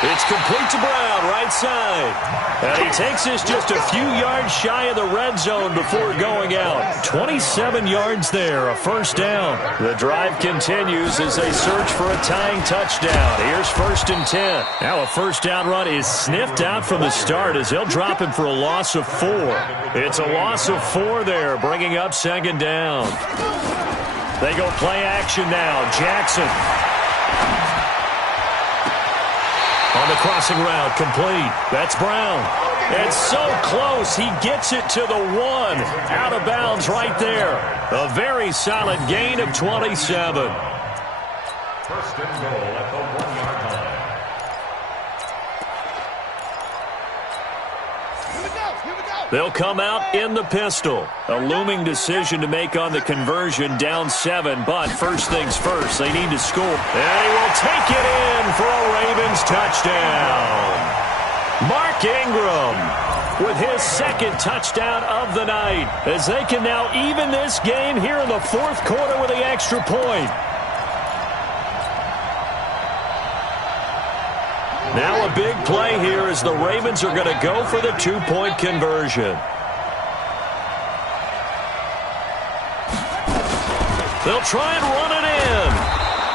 It's complete to Brown, right side. And he takes us just a few yards shy of the red zone before going out. 27 yards there, a first down. The drive continues as they search for a tying touchdown. Here's 1st and 10. Now a first down run is sniffed out from the start as they'll drop him for a loss of 4. It's a loss of 4 there, bringing up 2nd down. They go play action now. Jackson. On the crossing route, complete. That's Brown. And so close, he gets it to the 1. Out of bounds right there. A very solid gain of 27. First and goal at the 1-yard line. They'll come out in the pistol. A looming decision to make on the conversion, down 7. But first things first, they need to score. And he will take it in for a Ravens touchdown. Mark Ingram with his second touchdown of the night, as they can now even this game here in the fourth quarter with the extra point. Now a big play here as the Ravens are going to go for the 2-point conversion. They'll try and run it in,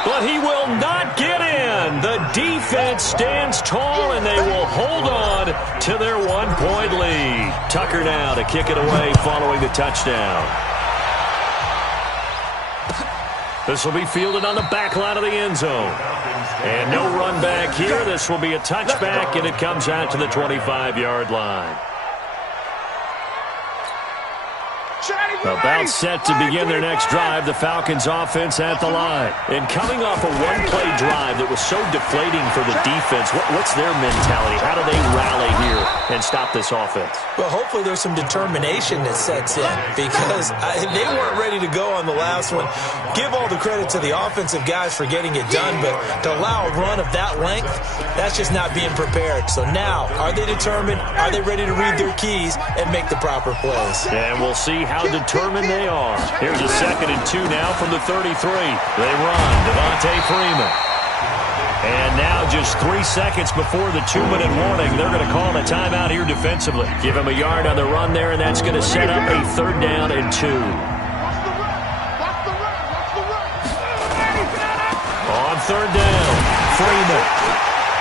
but he will not get in. The defense stands tall, and they will hold on to their 1-point lead. Tucker now to kick it away following the touchdown. This will be fielded on the back line of the end zone. And no run back here. This will be a touchback, and it comes out to the 25-yard line. About set to begin their next drive, the Falcons offense at the line. And coming off a one-play drive that was so deflating for the defense, what's their mentality? How do they rally here and stop this offense? Well, hopefully there's some determination that sets in, because they weren't ready to go on the last one. Give all the credit to the offensive guys for getting it done, but to allow a run of that length, that's just not being prepared. So now, are they determined? Are they ready to read their keys and make the proper plays? And we'll see how determined they are. Here's a 2nd and 2 now from the 33. They run. Devontae Freeman. And now just 3 seconds before the 2-minute warning, they're going to call a timeout here defensively. Give him a yard on the run there, and that's going to set up a 3rd down and 2. On 3rd down, Freeman.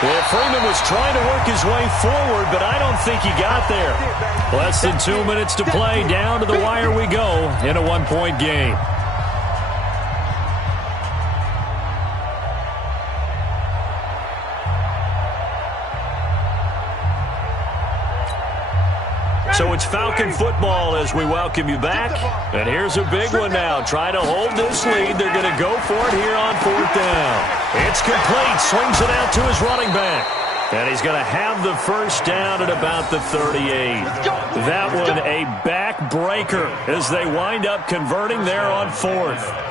Well, Freeman was trying to work his way forward, but I don't think he got there. Less than 2 minutes to play. Down to the wire we go in a 1-point game. So it's Falcon football as we welcome you back. And here's a big one now. Trying to hold this lead. They're going to go for it here on 4th down. It's complete. Swings it out to his running back. And he's going to have the first down at about the 38. That one a backbreaker as they wind up converting there on 4th.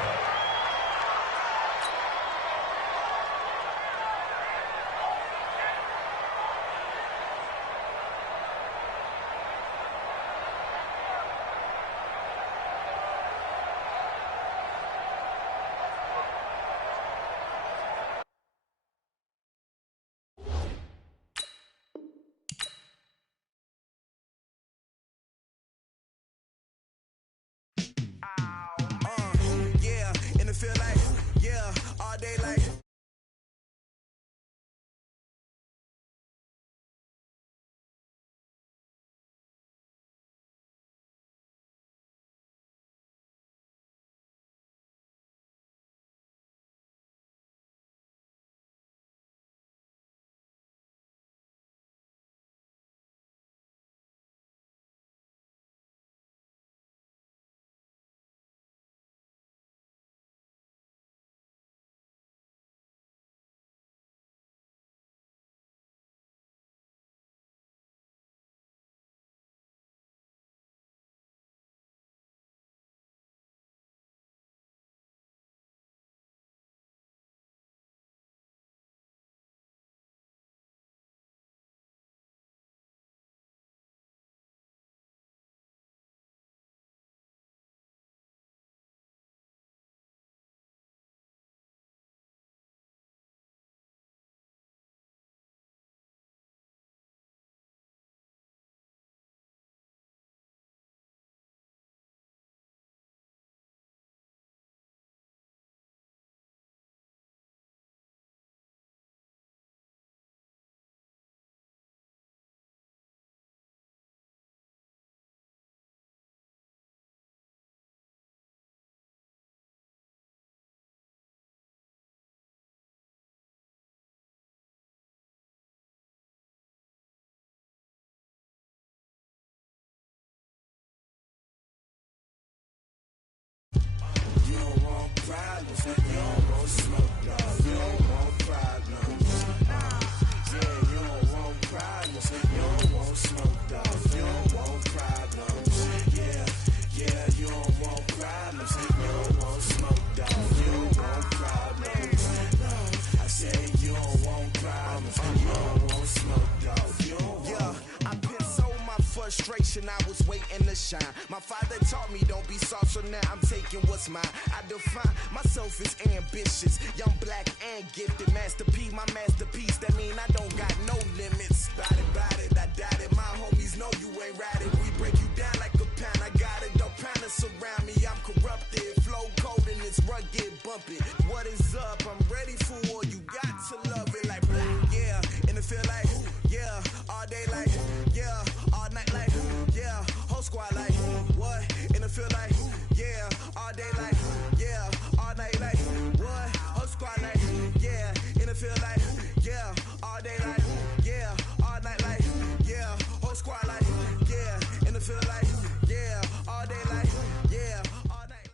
generation, I was waiting to shine. My father taught me don't be soft, so now I'm taking what's mine. I define myself as ambitious, young, black, and gifted. Master P, my masterpiece, that mean I don't got no limits. Bout it, I doubt it. My homies know you ain't ride it. We break you down like a pound. I got it, don't pound us around me. I'm corrupted, flow cold and it's rugged, bump it. What is up? I'm ready for war. You got to love it like, yeah. And it feel like, yeah. All day like, yeah. All night like, yeah. Whole squad like, what? And it feel like, yeah. All day like, yeah. All night like, what? Whole squad like, yeah. And it feel like, yeah. All day like, yeah. All night like, yeah. Whole squad like, yeah. And it feel like, yeah. All day like, yeah. All night.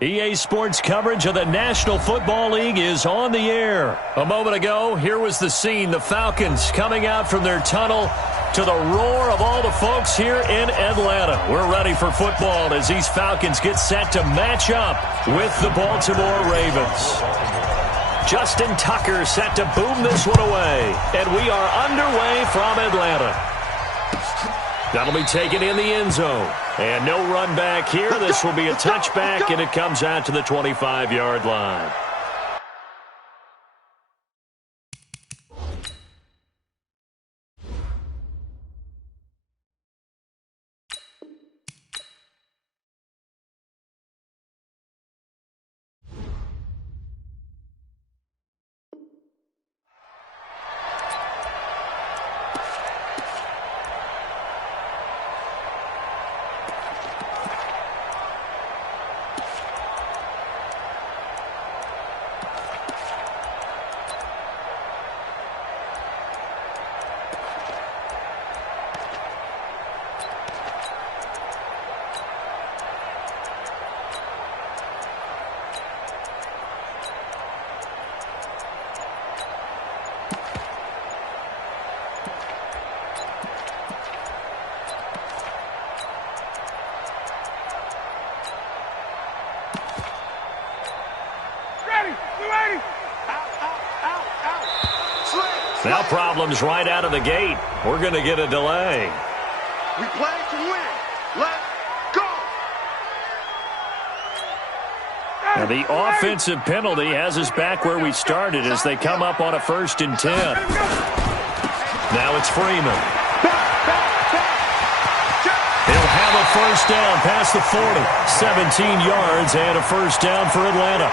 EA Sports coverage of the National Football League is on the air. A moment ago, here was the scene. The Falcons coming out from their tunnel to the roar of all the folks here in Atlanta. We're ready for football as these Falcons get set to match up with the Baltimore Ravens. Justin Tucker set to boom this one away. And we are underway from Atlanta. That'll be taken in the end zone. And no run back here. This will be a touchback, and it comes out to the 25-yard line. Now problems right out of the gate. We're going to get a delay. We play to win. Let's go. And the offensive penalty has us back where we started as they come up on a 1st and 10. Now it's Freeman. He'll have a first down past the 40. 17 yards and a first down for Atlanta.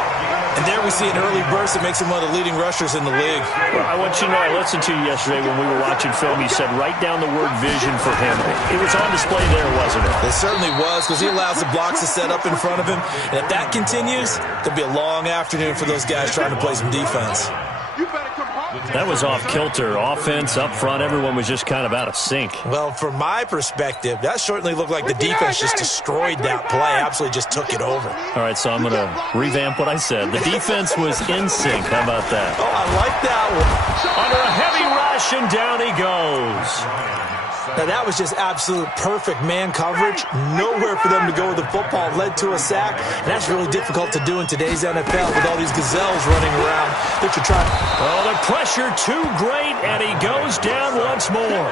And there we see an early burst that makes him one of the leading rushers in the league. Well, I want you to know, I listened to you yesterday when we were watching film. You said write down the word vision for him. It was on display there, wasn't it? It certainly was, because he allows the blocks to set up in front of him. And if that continues, there'll be a long afternoon for those guys trying to play some defense. You better come home. That was off kilter. Offense up front, everyone was just kind of out of sync. Well, from my perspective, that certainly looked like the defense just destroyed that play, absolutely just took it over. All right, so I'm going to revamp what I said. The defense was in sync. How about that? Oh, I like that one. Under a heavy rush, and down he goes. Now, that was just absolute perfect man coverage. Nowhere for them to go with the football. Led to a sack, and that's really difficult to do in today's NFL with all these gazelles running around that you're trying. Oh, the pressure too great, and he goes down once more.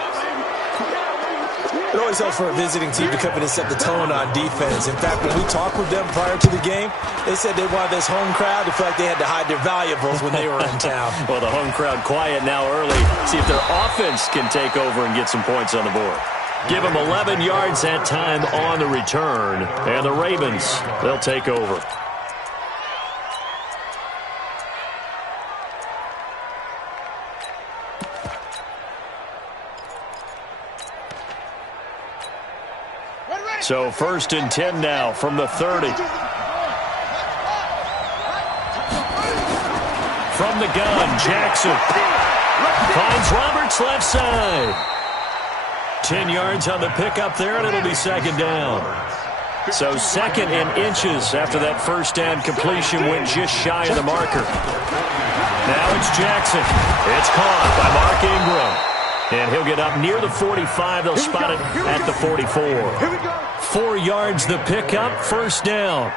It always helps for a visiting team to come in and set the tone on defense. In fact, when we talked with them prior to the game, they said they wanted this home crowd to feel like they had to hide their valuables when they were in town. Well, the home crowd quiet now early. See if their offense can take over and get some points on the board. Give them 11 yards that time on the return. And the Ravens, they'll take over. So 1st and 10 now from the 30. From the gun, Jackson finds Roberts left side. 10 yards on the pickup there, and it'll be 2nd down. So 2nd and inches after that first down completion went just shy of the marker. Now it's Jackson. It's caught by Mark Ingram. And he'll get up near the 45. They'll spot it at the 44. 4 yards the pickup, 1st down.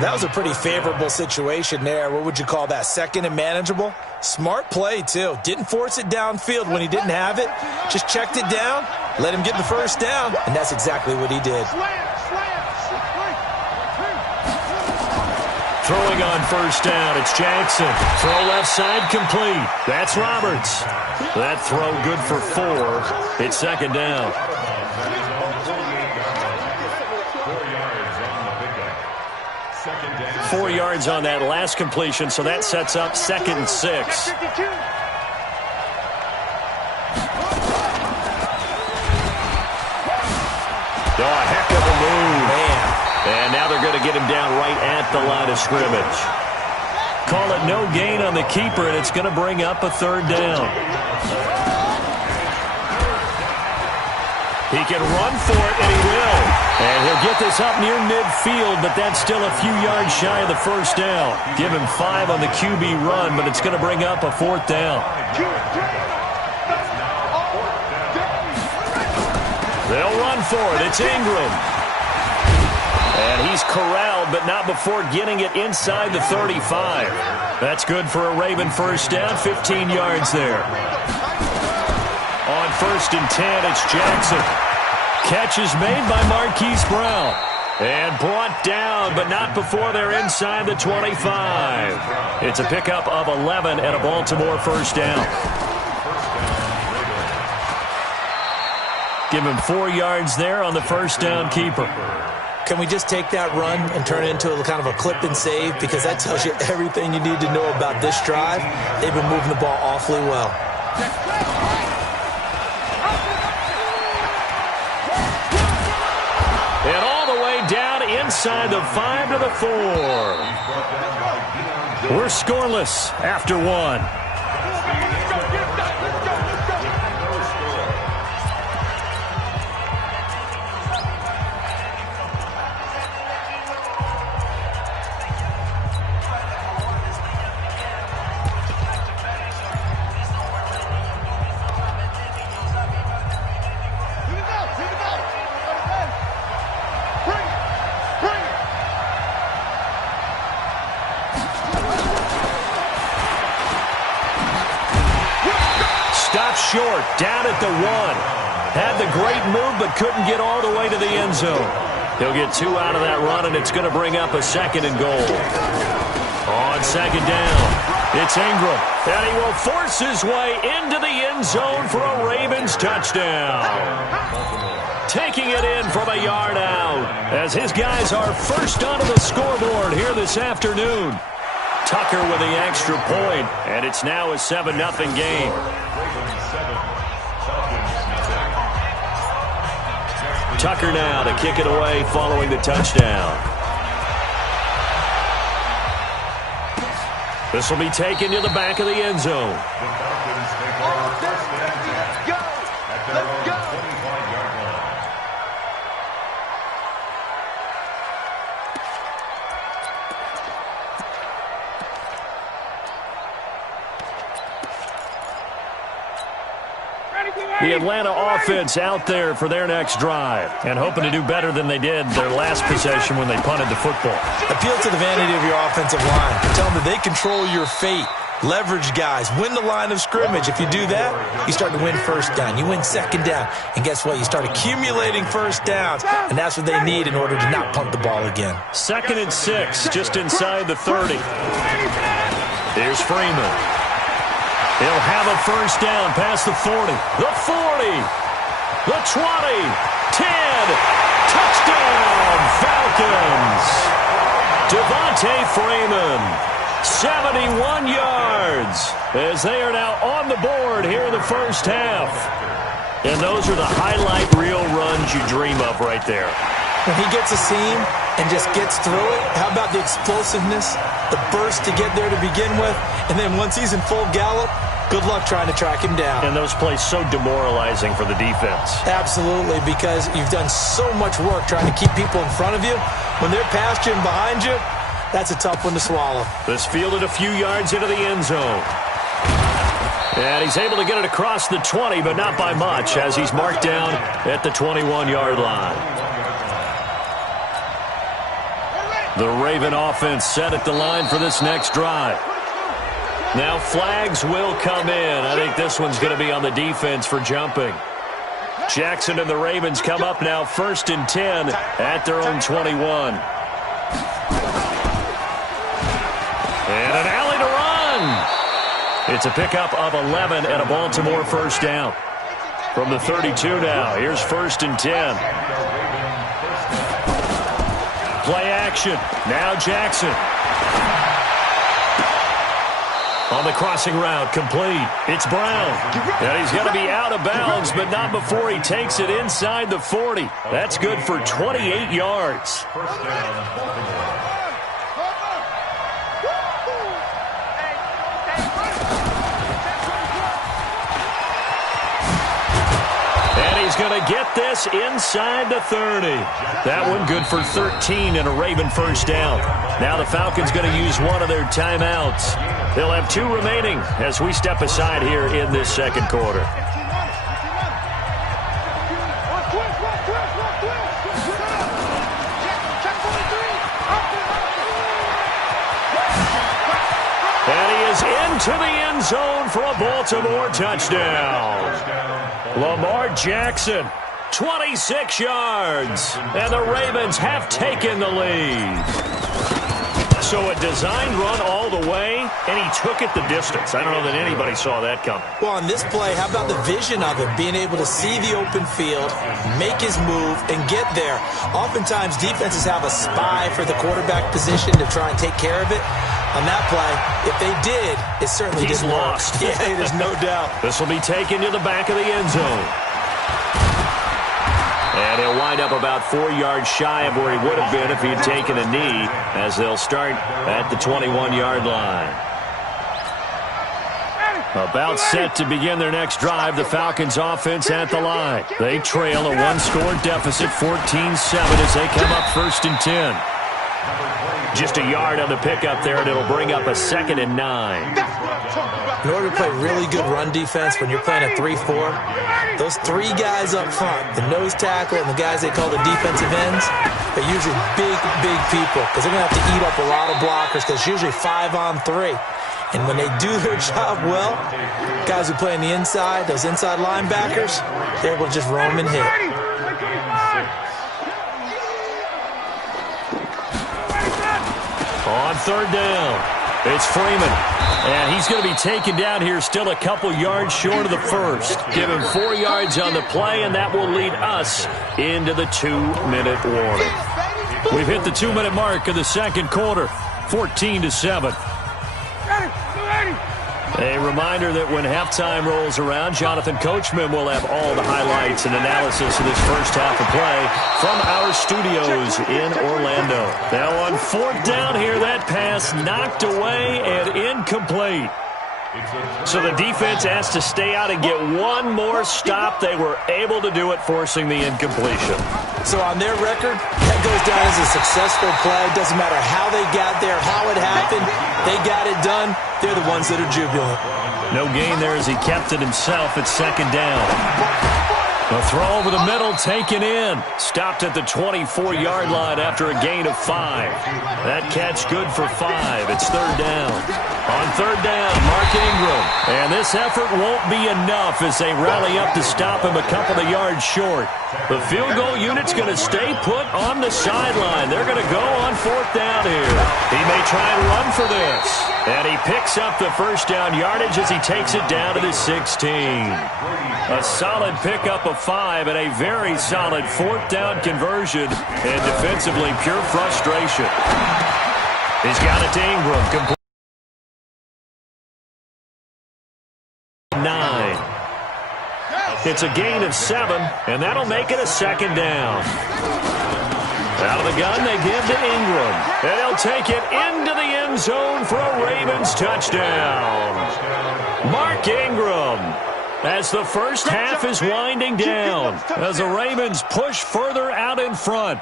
That was a pretty favorable situation there. What would you call that? Second and manageable? Smart play, too. Didn't force it downfield when he didn't have it. Just checked it down, let him get the first down, and that's exactly what he did. Throwing on first down, it's Jackson. Throw left side complete. That's Roberts. That throw good for 4. It's second down. 4 yards on that last completion, so that sets up 2nd and 6. Oh, a heck of a move. Man. And now they're going to get him down right at the line of scrimmage. Call it no gain on the keeper, and it's going to bring up a 3rd down. He can run for it, and he will. And he'll get this up near midfield, but that's still a few yards shy of the first down. Give him 5 on the QB run, but it's going to bring up a 4th down. They'll run for it. It's Ingram. And he's corralled, but not before getting it inside the 35. That's good for a Raven first down, 15 yards there. On 1st and 10, it's Jackson. Catch is made by Marquise Brown. And brought down, but not before they're inside the 25. It's a pickup of 11 and a Baltimore first down. Give him 4 yards there on the first down keeper. Can we just take that run and turn it into a kind of a clip and save? Because that tells you everything you need to know about this drive. They've been moving the ball awfully well. And all the way down inside the 5 to the 4. We're scoreless after 1. Short, down at the 1. Had the great move, but couldn't get all the way to the end zone. He'll get 2 out of that run, and it's going to bring up a 2nd and goal. On 2nd down, it's Ingram. And he will force his way into the end zone for a Ravens touchdown. Taking it in from a yard out, as his guys are first onto the scoreboard here this afternoon. Tucker with the extra point, and it's now a 7-0 game. Tucker now to kick it away following the touchdown. This will be taken to the back of the end zone. The Atlanta offense out there for their next drive and hoping to do better than they did their last possession when they punted the football. Appeal to the vanity of your offensive line. Tell them that they control your fate. Leverage guys. Win the line of scrimmage. If you do that, you start to win first down. You win second down. And guess what? You start accumulating first downs. And that's what they need in order to not punt the ball again. 2nd and 6, just inside the 30. Here's Freeman. He'll have a first down past the 40, the 40, the 20, 10. Touchdown, Falcons. Devontae Freeman, 71 yards, as they are now on the board here in the first half. And those are the highlight reel runs you dream of right there. When he gets a seam and just gets through it, how about the explosiveness, the burst to get there to begin with, and then once he's in full gallop, good luck trying to track him down. And those plays so demoralizing for the defense. Absolutely, because you've done so much work trying to keep people in front of you. When they're past you and behind you, that's a tough one to swallow. This fielded a few yards into the end zone. And he's able to get it across the 20, but not by much, as he's marked down at the 21-yard line. The Raven offense set at the line for this next drive. Now flags will come in. I think this one's going to be on the defense for jumping. Jackson and the Ravens come up now 1st and 10 at their own 21. And an alley to run. It's a pickup of 11 and a Baltimore first down. From the 32 now, here's 1st and 10. Play action. Now Jackson. On the crossing route, complete. It's Brown. And he's going to be out of bounds, but not before he takes it inside the 40. That's good for 28 yards. First down, Baltimore. He's going to get this inside the 30. That one good for 13 and a Raven first down. Now the Falcons going to use one of their timeouts. They'll have 2 remaining as we step aside here in this second quarter. And he is into the end zone for a Baltimore touchdown. Lamar Jackson, 26 yards, and the Ravens have taken the lead. So a designed run all the way, and he took it the distance. I don't know that anybody saw that coming. Well, on this play, how about the vision of it? Being able to see the open field, make his move, and get there. Oftentimes, defenses have a spy for the quarterback position to try and take care of it. On that play, if they did, it certainly didn't work. Lost. Yeah, there's no doubt. This will be taken to the back of the end zone. And he'll wind up about 4 yards shy of where he would have been if he had taken a knee, as they'll start at the 21-yard line. About set to begin their next drive, the Falcons offense at the line. They trail a 1-score deficit, 14-7, as they come up 1st and 10. Just a yard on the pickup there, and it'll bring up a 2nd and 9. In order to play really good run defense when you're playing a 3-4, those 3 guys up front, the nose tackle and the guys they call the defensive ends, they're usually big people because they're going to have to eat up a lot of blockers because it's usually 5-on-3. And when they do their job well, guys who play on the inside, those inside linebackers, they're able to just roam and hit. On 3rd down, it's Freeman. And he's going to be taken down here still a couple yards short of the first. Give him 4 yards on the play, and that will lead us into the 2-minute warning. We've hit the 2-minute mark of the second quarter, 14-7. A reminder that when halftime rolls around, Jonathan Coachman will have all the highlights and analysis of this first half of play from our studios in Orlando. Now on 4th down here, that pass knocked away and incomplete. So the defense has to stay out and get one more stop. They were able to do it, forcing the incompletion. So on their record, that goes down as a successful play. Doesn't matter how they got there, how it happened. They got it done. They're the ones that are jubilant. No gain there as he kept it himself at 2nd down. A throw over the middle, taken in. Stopped at the 24-yard line after a gain of 5. That catch good for 5. It's 3rd down. On 3rd down, Mark Ingram. And this effort won't be enough as they rally up to stop him a couple of yards short. The field goal unit's going to stay put on the sideline. They're going to go on 4th down here. He may try and run for this. And he picks up the first down yardage as he takes it down to the 16. A solid pickup of 5 and a very solid 4th down conversion. And defensively, pure frustration. He's got it to Ingram. 9. It's a gain of 7, and that'll make it a 2nd down. Out of the gun, they give to Ingram. And he'll take it into the end zone for a Ravens touchdown. Mark Ingram, as the first half is winding down, as the Ravens push further out in front.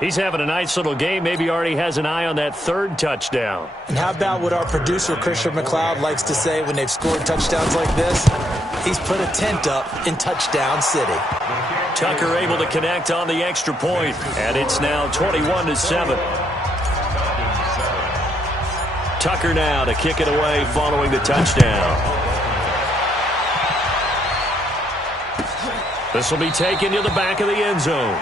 He's having a nice little game. Maybe already has an eye on that 3rd touchdown. And how about what our producer, Christian McLeod, likes to say when they've scored touchdowns like this? He's put a tent up in Touchdown City. Tucker able to connect on the extra point, and it's now 21-7. Tucker now to kick it away following the touchdown. This will be taken to the back of the end zone. Let's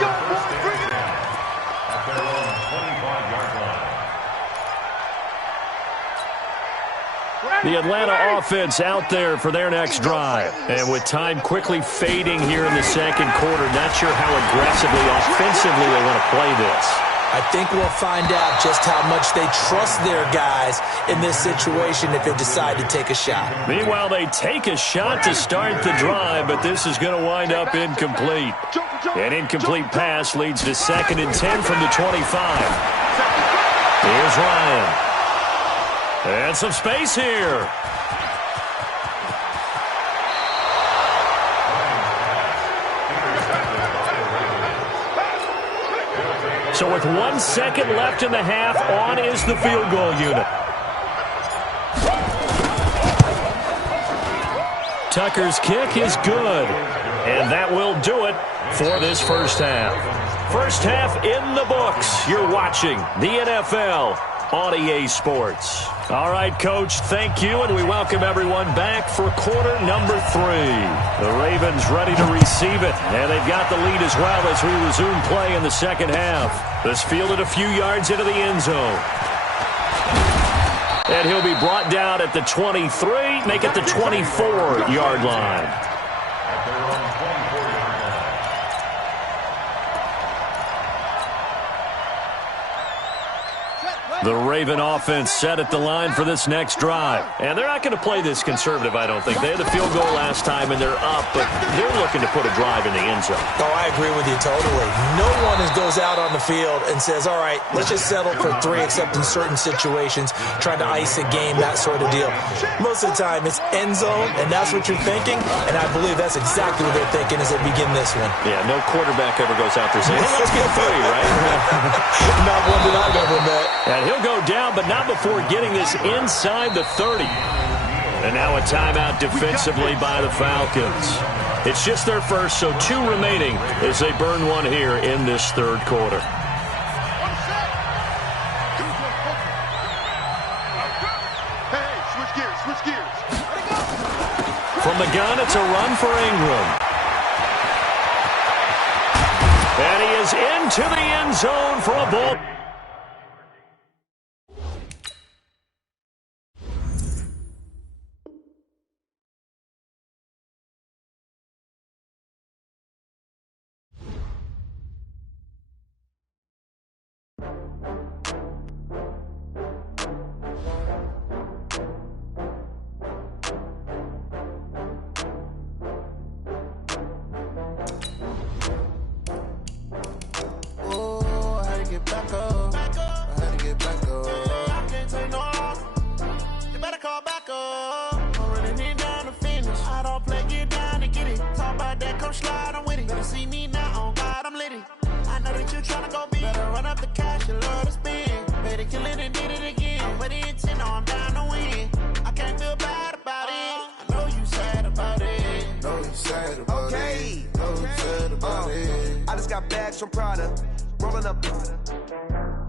go, boys. Bring it down at their own 25-yard line. The Atlanta offense out there for their next drive. And with time quickly fading here in the second quarter, not sure how aggressively, offensively they want to play this. I think we'll find out just how much they trust their guys in this situation if they decide to take a shot. Meanwhile, they take a shot to start the drive, but this is going to wind up incomplete. An incomplete pass leads to 2nd and 10 from the 25. Here's Ryan. And some space here. So with 1 second left in the half, on is the field goal unit. Tucker's kick is good. And that will do it for this first half. First half in the books. You're watching the NFL on EA Sports. All right, Coach, thank you, and we welcome everyone back for quarter number 3. The Ravens ready to receive it, and they've got the lead as well as we resume play in the second half. This fielded a few yards into the end zone. And he'll be brought down at the 23, make it the 24-yard line. At their own 24-yard line. The Raven offense set at the line for this next drive. And they're not going to play this conservative, I don't think. They had the field goal last time, and they're up, but they're looking to put a drive in the end zone. Oh, I agree with you totally. No one goes out on the field and says, all right, let's just settle for 3, except in certain situations, trying to ice a game, that sort of deal. Most of the time, it's end zone, and that's what you're thinking, and I believe that's exactly what they're thinking as they begin this one. Yeah, no quarterback ever goes out there saying, hey, let's get 3, right? Not one that I've ever met. And he'll go down, but not before getting this inside the 30. And now a timeout defensively by the Falcons. It's just their first, so 2 remaining as they burn one here in this third quarter. Hey, switch gears. From the gun, it's a run for Ingram. And he is into the end zone for a ball.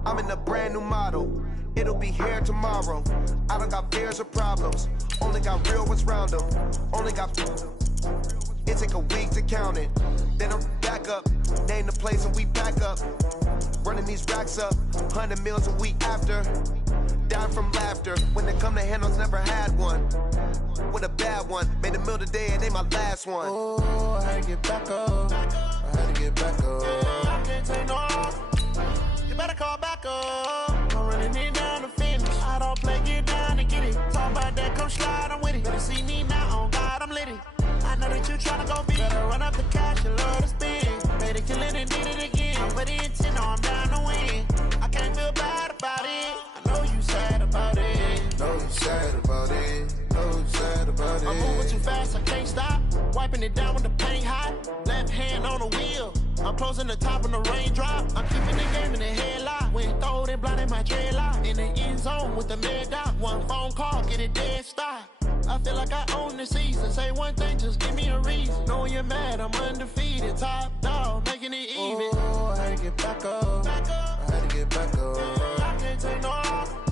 I'm in a brand new model. It'll be here tomorrow. I don't got fears or problems. Only got real ones round them. Only got. It take a week to count it. Then I'm back up. Name the place and we back up. Running these racks up. 100 meals a week after. Down from laughter. When they come to handles, never had one. With a bad one. Made a meal today and they my last one. Oh, I had to get back up. I had to get back up. I can't take no. You better call back up. I'm running it down the finish. I don't play, get down and get it. Talk about that, come slide, I'm with it. Better see me now, on God, I'm litty. I know that you tryna go big. Better run up the cash, you love to spend. Made it, kill it, and did it again. But the intent, no, I'm down to win. I can't feel bad about it. I know you sad about it. Know you sad about it. Know you sad about it. I'm moving too fast, I can't stop. Wiping it down with the paint hot. Left hand on the wheel. I'm closing the top when the raindrop. I'm keeping the game in the headlock. When throw it blind in my dreadlock. In the end zone with the mad dot. One phone call, get it dead stop. I feel like I own the season. Say one thing, just give me a reason. Knowing you're mad, I'm undefeated. Top dog, making it even. Oh, I had to get back up. I had to get back up. I can't take no.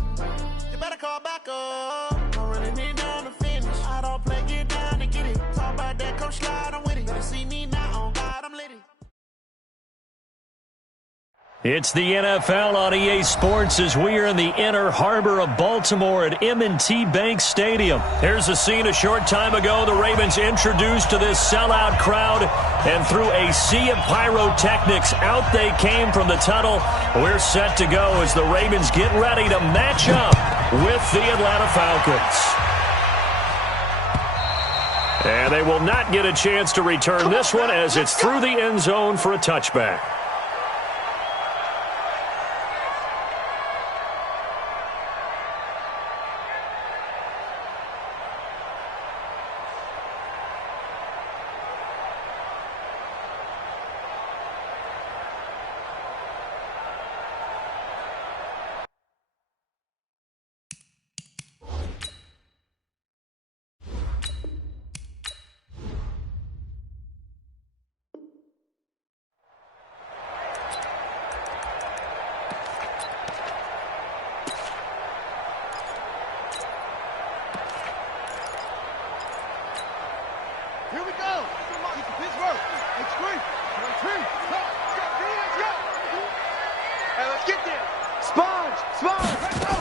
Flacco. I'm running it down to finish. I don't play, get down to get it. Talk about that, come slide, I'm with it. Better see me now, on God, I'm litty. It's the NFL on EA Sports as we are in the inner harbor of Baltimore at M&T Bank Stadium. Here's a scene a short time ago. The Ravens introduced to this sellout crowd, and through a sea of pyrotechnics, out they came from the tunnel. We're set to go as the Ravens get ready to match up with the Atlanta Falcons. And they will not get a chance to return this one as it's through the end zone for a touchback. Here we go. Get the Pittsburgh. It's free. Let's go. Hey, let's get there. Sponge. Let's go.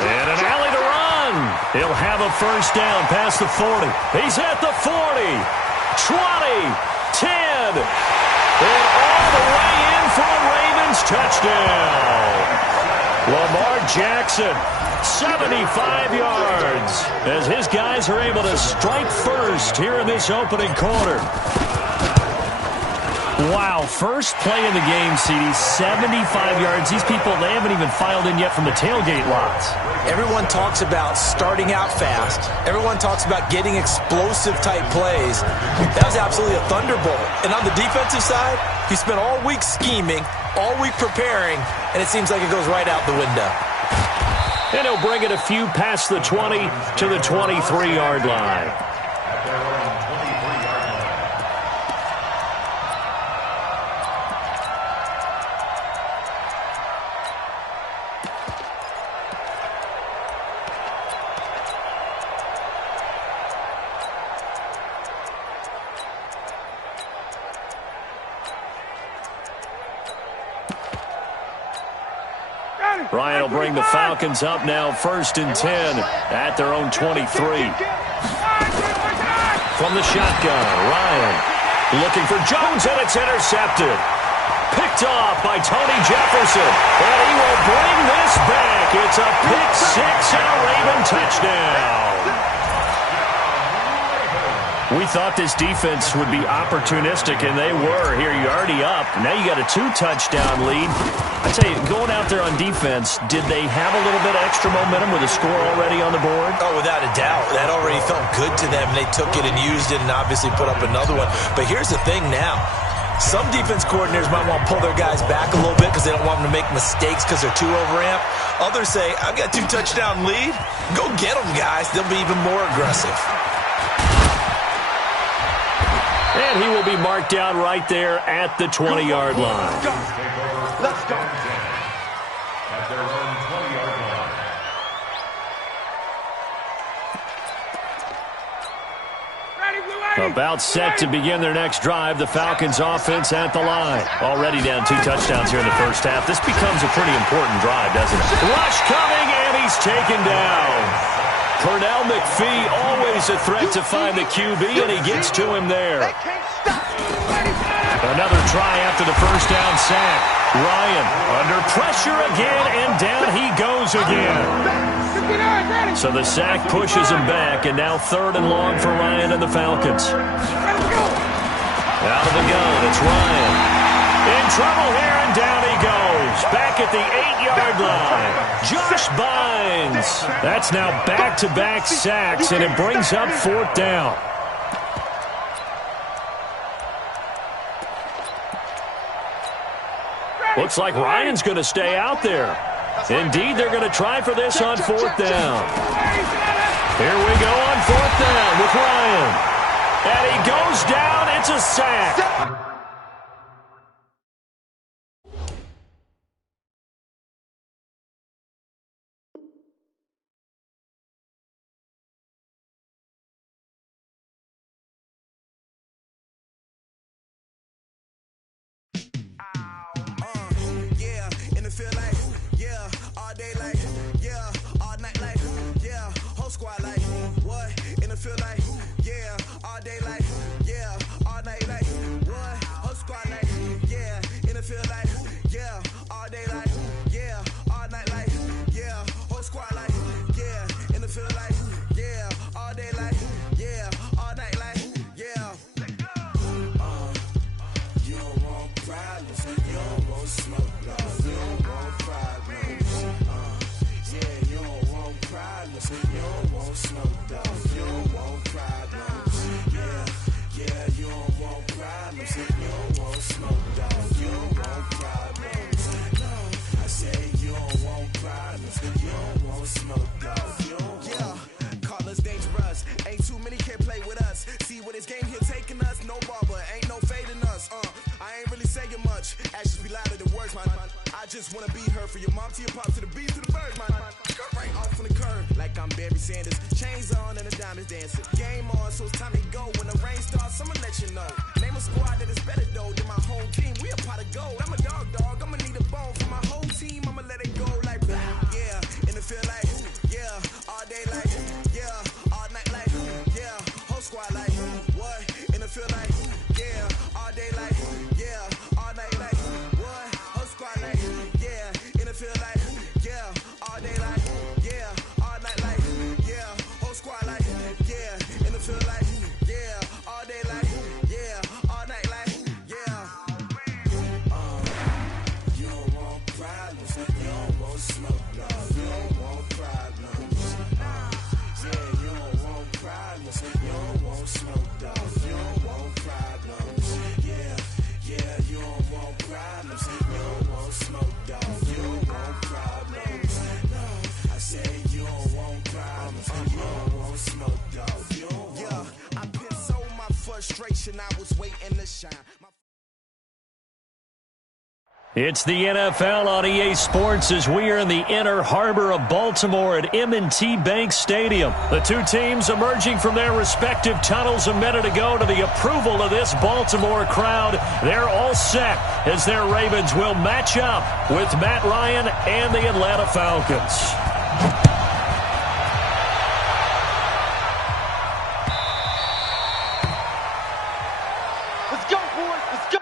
And an alley to run. He'll have a first down past the 40. He's at the 40. 20. 10. And all the way in for a Ravens touchdown. Lamar Jackson. 75 yards as his guys are able to strike first here in this opening quarter. Wow, first play in the game, CD, 75 yards. These people, they haven't even filed in yet from the tailgate lots. Everyone talks about starting out fast. Everyone talks about getting explosive-type plays. That was absolutely a thunderbolt. And on the defensive side, he spent all week scheming, all week preparing, and it seems like it goes right out the window. And he'll bring it a few past the 20 to the 23-yard line. Ryan will bring the Falcons up now, 1st and 10 at their own 23. From the shotgun, Ryan looking for Jones, and it's intercepted. Picked off by Tony Jefferson, and he will bring this back. It's a pick six and a Raven touchdown. We thought this defense would be opportunistic, and they were. Here, you're already up. Now you got a 2-touchdown lead. I tell you, going out there on defense, did they have a little bit of extra momentum with a score already on the board? Oh, without a doubt. That already felt good to them. They took it and used it and obviously put up another one. But here's the thing now. Some defense coordinators might want to pull their guys back a little bit because they don't want them to make mistakes because they're too overamped. Others say, I've got a 2-touchdown lead. Go get them, guys. They'll be even more aggressive. And he will be marked down right there at the 20-yard line. Let's go. At their own 20-yard line. About set to begin their next drive. The Falcons offense at the line. Already down 2 touchdowns here in the first half. This becomes a pretty important drive, doesn't it? Rush coming, and he's taken down. Pernell McPhee, always a threat to find the QB, and he gets to him there. Another try after the first down sack. Ryan under pressure again, and down he goes again. So the sack pushes him back, and now 3rd and long for Ryan and the Falcons. Out of the gun, it's Ryan. In trouble here, and down he goes. Back at the 8-yard line. Josh Bynes. That's now back-to-back sacks, and it brings up 4th down. Looks like Ryan's going to stay out there. Indeed, they're going to try for this on 4th down. Here we go on 4th down with Ryan. And he goes down. It's a sack. feel like, yeah, all day like, yeah, all night like, yeah, whole squad like, what? In the field like, yeah, all day like, yeah, all night like, what? Whole squad like, yeah, in the field like, yeah, all day like, yeah, all night like, yeah, whole squad like, yeah, in the field like, yeah, all day like, yeah, all night like, yeah. You don't want problems, you don't want smoke, love, you don't want problems. Yeah, you don't want problems, you don't want smoke, love, you don't want problems. Yeah, you don't want problems, you don't want smoke, love, you don't want problems. No, I say you don't want problems, you don't want smoke, love, you don't want. Yeah, call us dangerous, ain't too many can play with us. See where this game here taking us, no barber, ain't no fading us. I ain't really saying much, actions be louder than words, man. I just wanna be heard from your mom to your pop to the beat to the birds, man. Skirt right off on the curb, like I'm Barry Sanders. Chains on and the diamonds dancing. Game on, so it's time to go. When the rain starts, I'ma let you know. Name a squad that is better though than my whole team. We a pot of gold. I'm a dog, I'ma need a bone for my whole team. I'ma let it go like, yeah, in the field like, yeah, all day like, yeah, all night like, yeah, whole squad like, what? In the field like, yeah, all day like, yeah, all night like, what? Whole squad like, yeah, in the field like, yeah, all day like, yeah, all night like, yeah, whole squad like, yeah, in the field like, yeah, all day like, yeah, all night like, yeah. You don't want problems, you don't want smoke, love, you don't want problems. Yeah, you don't want problems, you don't want smoke, love, you don't want problems. Yeah, you don't want problems, you don't want smoke, dog, you don't want problems. No, I say you don't want problems, you don't want smoke, dog, you don't want. Yeah, I pissed so my frustration, I was waiting to shine. It's the NFL on EA Sports as we are in the inner harbor of Baltimore at M&T Bank Stadium. The two teams emerging from their respective tunnels a minute ago to the approval of this Baltimore crowd. They're all set as their Ravens will match up with Matt Ryan and the Atlanta Falcons. Let's go, boys. Let's go.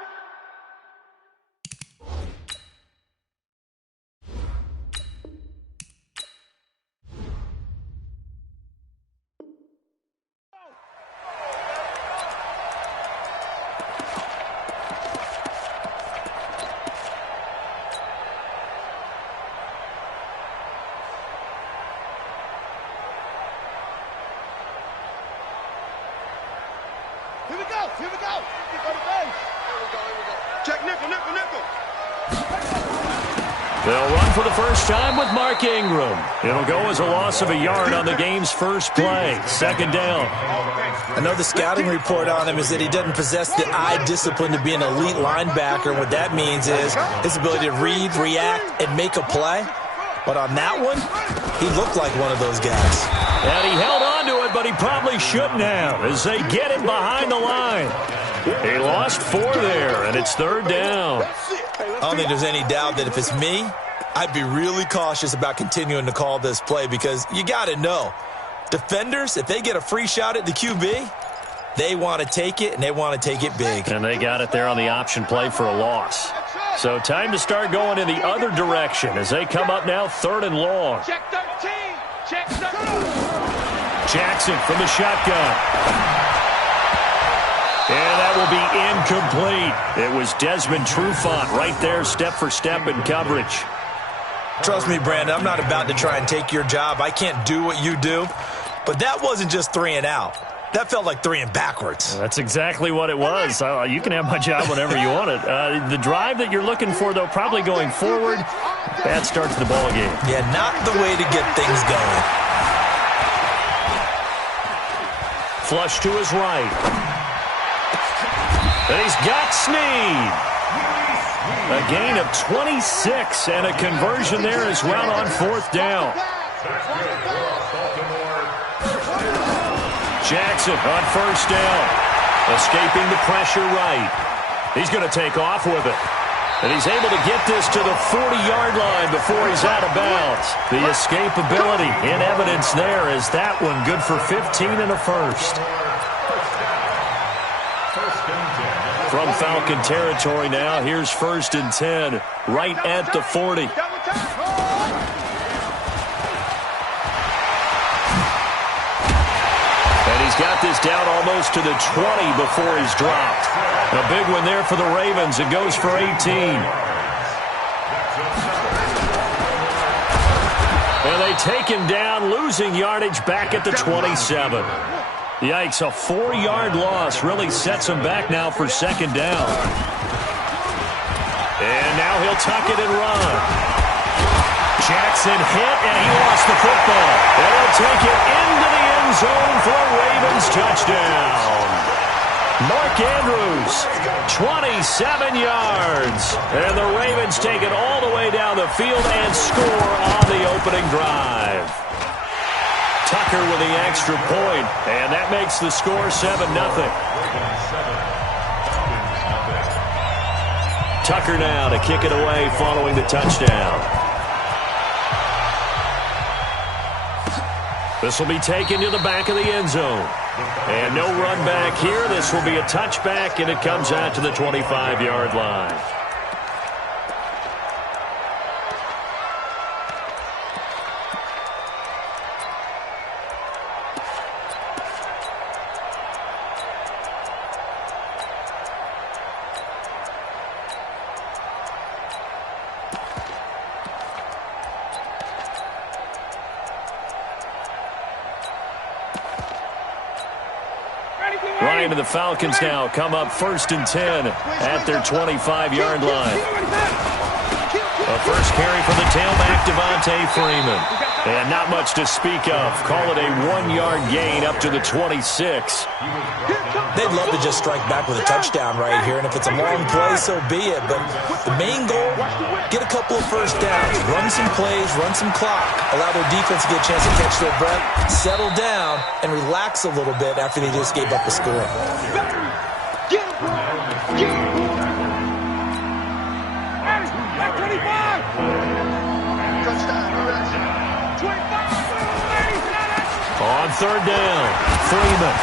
Here we go. Here we go. Go to base. Here we go. Check nickel. They'll run for the first time with Mark Ingram. It'll go as a loss of a yard on the game's first play. Second down. I know the scouting report on him is that he doesn't possess the eye discipline to be an elite linebacker. And what that means is his ability to read, react, and make a play. But on that one, he looked like one of those guys. And he held on to it, but he probably shouldn't have as they get him behind the line. He lost 4 there, and it's third down. I don't think there's any doubt that if it's me, I'd be really cautious about continuing to call this play because you got to know, defenders, if they get a free shot at the QB, they want to take it, and they want to take it big. And they got it there on the option play for a loss. So time to start going in the other direction as they come up now third and long. Check 13. Check 13. Jackson from the shotgun. And that will be incomplete. It was Desmond Trufant right there, step for step in coverage. Trust me, Brandon, I'm not about to try and take your job. I can't do what you do. But that wasn't just 3 and out. That felt like 3 and backwards. That's exactly what it was. You can have my job whenever you want it. The drive that you're looking for, though, probably going forward, bad start to the ball game. Yeah, not the way to get things going. Flush to his right. And he's got Snead. A gain of 26 and a conversion there as well on fourth down. Jackson on first down. Escaping the pressure right. He's going to take off with it. And he's able to get this to the 40-yard line before he's out of bounds. The escapability in evidence there as that one good for 15 and a first. From Falcon territory now, here's 1st and 10, right at the 40. And he's got this down almost to the 20 before he's dropped. A big one there for the Ravens. It goes for 18. And they take him down, losing yardage back at the 27. Yikes, a 4-yard loss really sets him back now for 2nd down. And now he'll tuck it and run. Jackson hit, and he lost the football. And he'll take it into the end zone for a Ravens touchdown. Mark Andrews, 27 yards. And the Ravens take it all the way down the field and score on the opening drive. Tucker with the extra point, and that makes the score 7-0. Tucker now to kick it away following the touchdown. This will be taken to the back of the end zone. And no run back here. This will be a touchback, and it comes out to the 25-yard line. Ryan and the Falcons now come up 1st and 10 at their 25-yard line. A first carry for the tailback, Devontae Freeman. And not much to speak of. Call it a 1-yard gain up to the 26. They'd love to just strike back with a touchdown right here, and if it's a long play, so be it. But the main goal, get a couple of first downs, run some plays, run some clock, allow their defense to get a chance to catch their breath, settle down, and relax a little bit after they just gave up a score. On 3rd down, Freeman.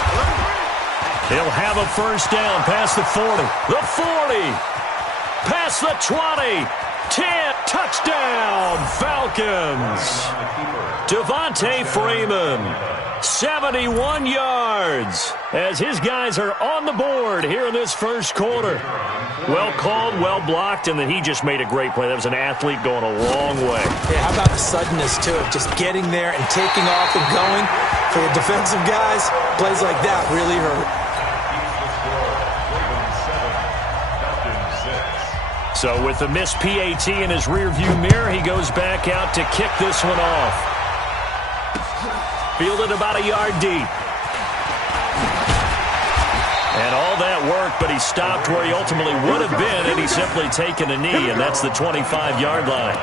He'll have a first down past the 40. The 40. Past the 20. 10. Touchdown, Falcons. Devontae Freeman. 71 yards as his guys are on the board here in this first quarter. Well called, well blocked, and then he just made a great play. That was an athlete going a long way. Yeah, how about the suddenness to it? Just getting there and taking off and going. For the defensive guys, plays like that really hurt. So with the missed PAT in his rearview mirror, he goes back out to kick this one off. Fielded about a yard deep. And all that work, but he stopped where he ultimately would have been had he simply taken a knee, and that's the 25-yard line.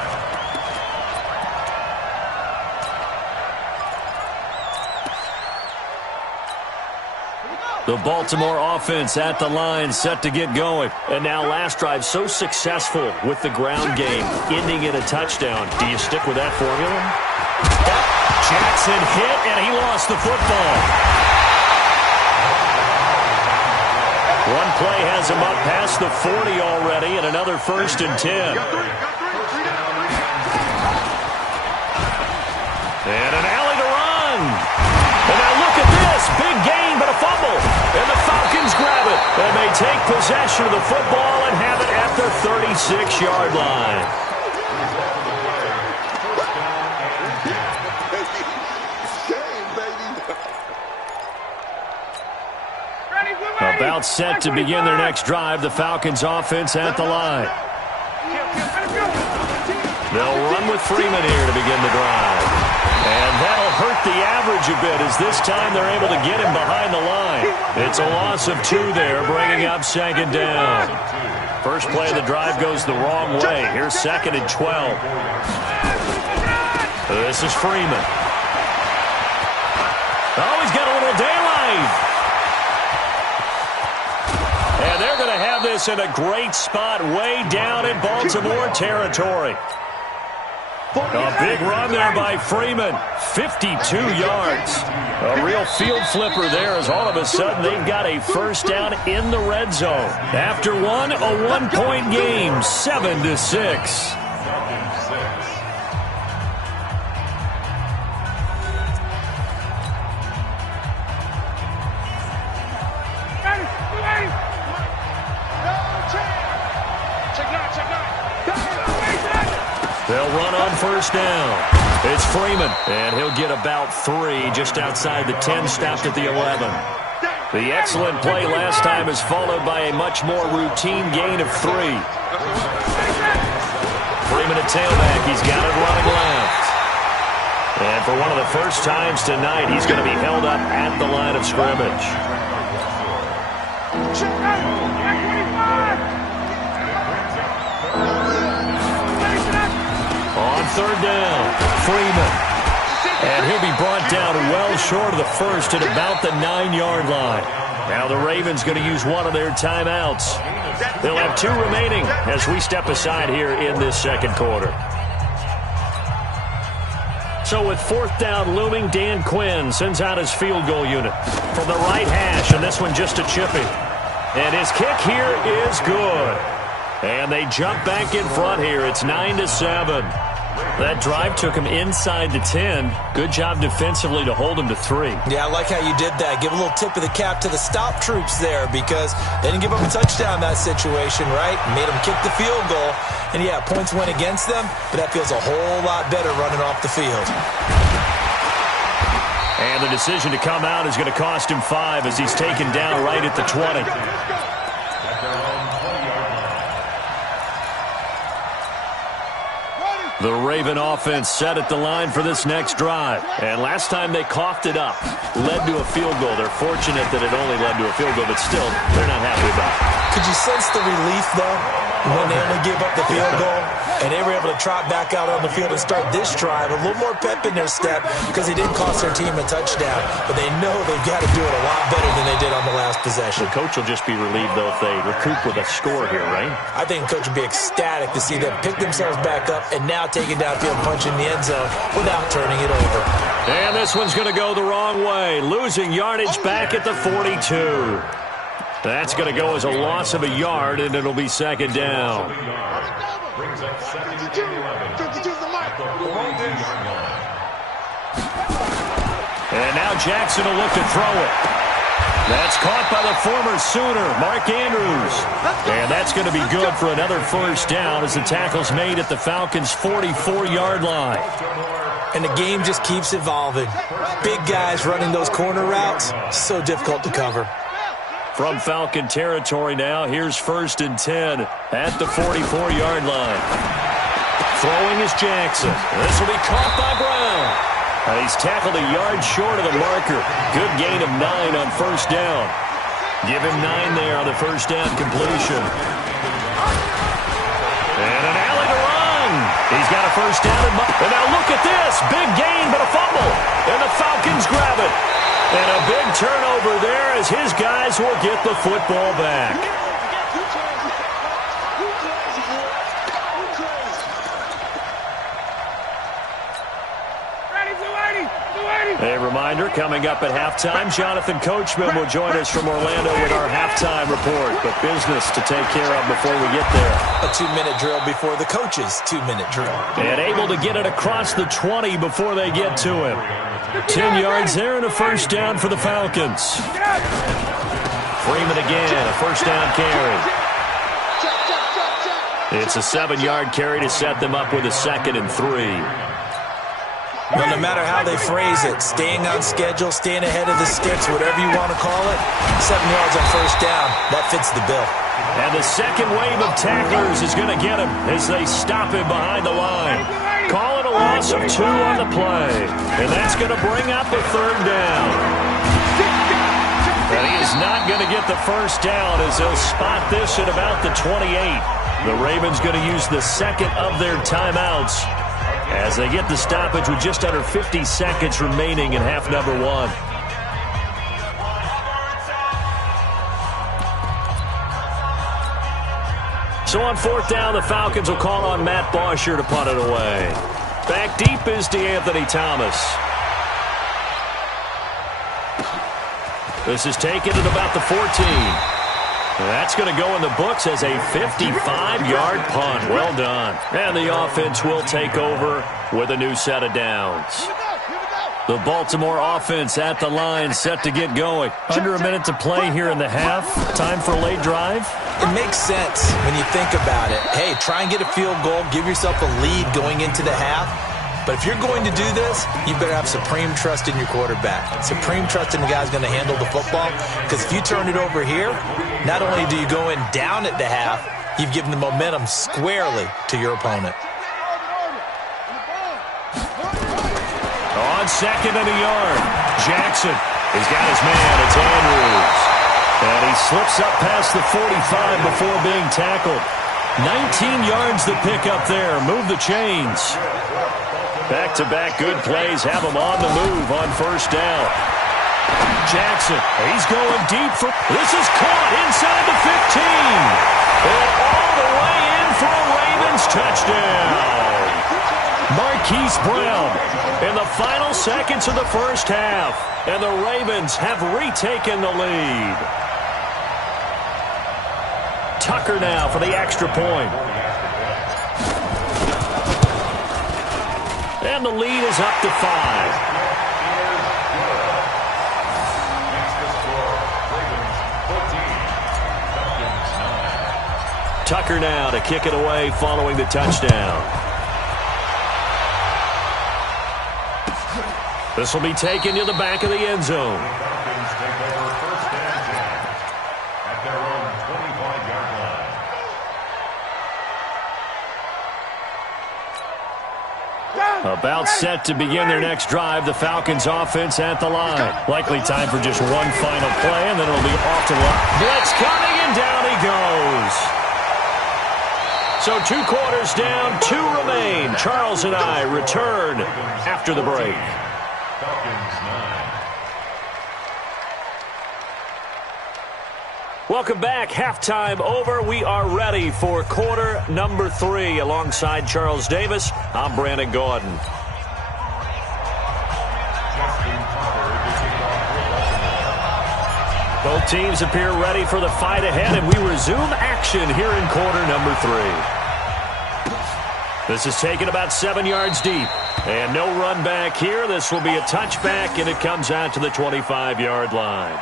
The Baltimore offense at the line, set to get going. And now last drive so successful with the ground game, ending in a touchdown. Do you stick with that formula? Jackson hit, and he lost the football. One play has him up past the 40 already, and another 1st and 10. And an alley to run. And now look at this. Big gain, but a fumble. And the Falcons grab it. And they take possession of the football and have it at their 36-yard line. About set to begin their next drive. The Falcons offense at the line. They'll run with Freeman here to begin the drive. And that'll hurt the average a bit as this time they're able to get him behind the line. It's a loss of 2 there, bringing up 2nd down. First play of the drive goes the wrong way. Here's 2nd and 12. This is Freeman. Oh, he's got a little daylight. And they're going to have this this in a great spot way down in Baltimore territory. A big run there by Freeman, 52 yards. A real field flipper there as all of a sudden they've got a first down in the red zone. After one, a one-point game, 7-6. They'll run on first down. It's Freeman, and he'll get about 3 just outside the 10, stopped at the 11. The excellent play last time is followed by a much more routine gain of 3. Freeman at tailback. He's got it running left. And for one of the first times tonight, he's going to be held up at the line of scrimmage. On third down, Freeman. And he'll be brought down well short of the first at about the 9-yard line. Now the Ravens going to use one of their timeouts. They'll have 2 remaining as we step aside here in this second quarter. So with fourth down looming, Dan Quinn sends out his field goal unit from the right hash, and this one just a chipping. And his kick here is good. And they jump back in front here. It's 9-7. That drive took him inside the 10. Good job defensively to hold him to 3. Yeah, I like how you did that. Give a little tip of the cap to the stop troops there because they didn't give up a touchdown in that situation, right? Made them kick the field goal. And, yeah, points went against them, but that feels a whole lot better running off the field. And the decision to come out is going to cost him 5 as he's taken down right at the 20. The Raven offense set at the line for this next drive. And last time they coughed it up, led to a field goal. They're fortunate that it only led to a field goal, but still, they're not happy about it. Could you sense the relief, though, when they only gave up the field goal? And they were able to trot back out on the field and start this drive. A little more pep in their step because they didn't cost their team a touchdown. But they know they've got to do it a lot better than they did on the last possession. The coach will just be relieved, though, if they recoup with a score here, right? I think the coach would be ecstatic to see them pick themselves back up and now take it downfield, punch in the end zone without turning it over. And this one's going to go the wrong way, losing yardage back at the 42. That's going to go as a loss of a yard, and it'll be second down. Brings up second and 11 at the 42-yard line. And now Jackson will look to throw it. That's caught by the former Sooner, Mark Andrews. And that's going to be good for another first down as the tackle's made at the Falcons' 44-yard line. And the game just keeps evolving. Big guys running those corner routes, so difficult to cover. From Falcon territory now, here's first and 10 at the 44-yard line. Throwing is Jackson. This will be caught by Brown. He's tackled a yard short of the marker. Good gain of 9 on first down. Give him 9 there on the first down completion. And an alley to run. He's got a first down. And now look at this. Big gain, but a fumble. And the Falcons grab it. And a big turnover there as his guys will get the football back. A reminder, coming up at halftime, Jonathan Coachman will join us from Orlando with our halftime report. But business to take care of before we get there. A 2-minute drill before the coach's 2-minit drill. And able to get it across the 20 before they get to him. 10 yards there and a first down for the Falcons. Freeman again, a first down carry. It's a 7-yard carry to set them up with a 2nd and 3. Well, no matter how they phrase it, staying on schedule, staying ahead of the sticks, whatever you want to call it, 7 yards on first down, that fits the bill. And the second wave of tacklers is going to get him as they stop him behind the line. Call it a loss of 2 on the play. And that's going to bring up a third down. And he is not going to get the first down as they'll spot this at about the 28. The Ravens going to use the second of their timeouts as they get the stoppage with just under 50 seconds remaining in half number 1. So on fourth down, the Falcons will call on Matt Bosher to punt it away. Back deep is DeAnthony Thomas. This is taken at about the 14. That's going to go in the books as a 55-yard punt. Well done. And the offense will take over with a new set of downs. The Baltimore offense at the line, set to get going. Under a minute to play here in the half. Time for a late drive. It makes sense when you think about it. Hey, try and get a field goal. Give yourself a lead going into the half. But if you're going to do this, you better have supreme trust in your quarterback. Supreme trust in the guy's going to handle the football. Because if you turn it over here, not only do you go in down at the half, you've given the momentum squarely to your opponent. On second and a yard, Jackson. He's got his man. It's Andrews. And he slips up past the 45 before being tackled. 19 yards to pick up there. Move the chains. Back-to-back good plays have him on the move on first down. Jackson, he's going deep for... This is caught inside the 15. And all the way in for a Ravens touchdown. Marquise Brown in the final seconds of the first half. And the Ravens have retaken the lead. Tucker now for the extra point. And the lead is up to 5. Tucker now to kick it away following the touchdown. This will be taken to the back of the end zone. Falcons take over first and 10 at their own 25-yard line. About set to begin their next drive, the Falcons offense at the line. Likely time for just one final play, and then it'll be off to the line. Blitz coming, and down he goes. So 2 quarters down, 2 remain. Charles and I return after the break. Falcons 9. Welcome back. Halftime over. We are ready for quarter number 3. Alongside Charles Davis, I'm Brandon Gordon. Both teams appear ready for the fight ahead, and we resume action here in quarter number 3. This is taken about 7 yards deep. And no run back here. This will be a touchback, and it comes out to the 25-yard line.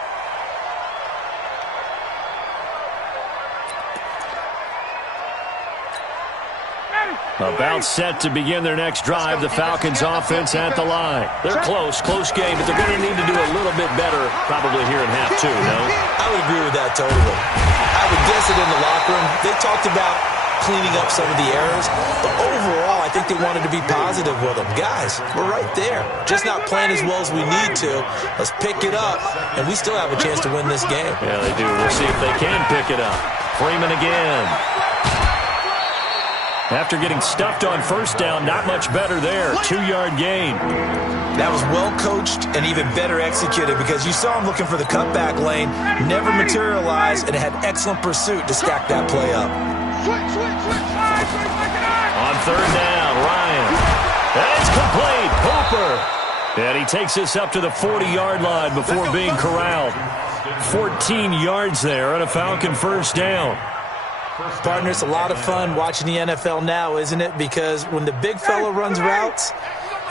About set to begin their next drive, the Falcons offense at the line. They're close game, but they're going to need to do a little bit better probably here in half 2, no? I would agree with that totally. I would guess it in the locker room. They talked about cleaning up some of the errors, but overall, I think they wanted to be positive with them. Guys, we're right there. Just not playing as well as we need to. Let's pick it up, and we still have a chance to win this game. Yeah, they do. We'll see if they can pick it up. Freeman again. After getting stuffed on first down, not much better there. 2-yard gain. That was well coached and even better executed because you saw him looking for the cutback lane, never materialized, and had excellent pursuit to stack that play up. On third down, Ryan. And it's complete. Hooper. And he takes this up to the 40-yard line before being corralled. 14 yards there and a Falcon first down. Partner, it's a lot of fun watching the NFL now, isn't it? Because when the big fella runs routes,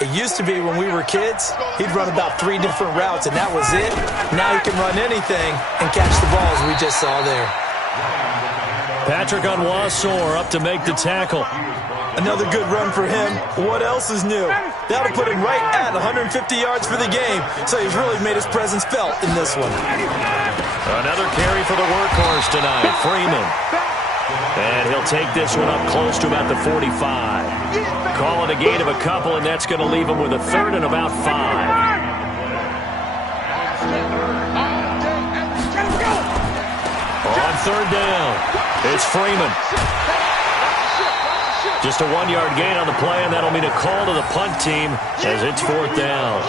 it used to be when we were kids, he'd run about 3 different routes, and that was it. Now he can run anything and catch the balls we just saw there. Patrick Onwuasor up to make the tackle. Another good run for him. What else is new? That'll put him right at 150 yards for the game, so he's really made his presence felt in this one. Another carry for the workhorse tonight, Freeman. And he'll take this one up close to about the 45. Call it a gain of a couple, and that's going to leave him with a third and about 5. On third down, it's Freeman. Just a 1-yard gain on the play, and that'll mean a call to the punt team as it's fourth down.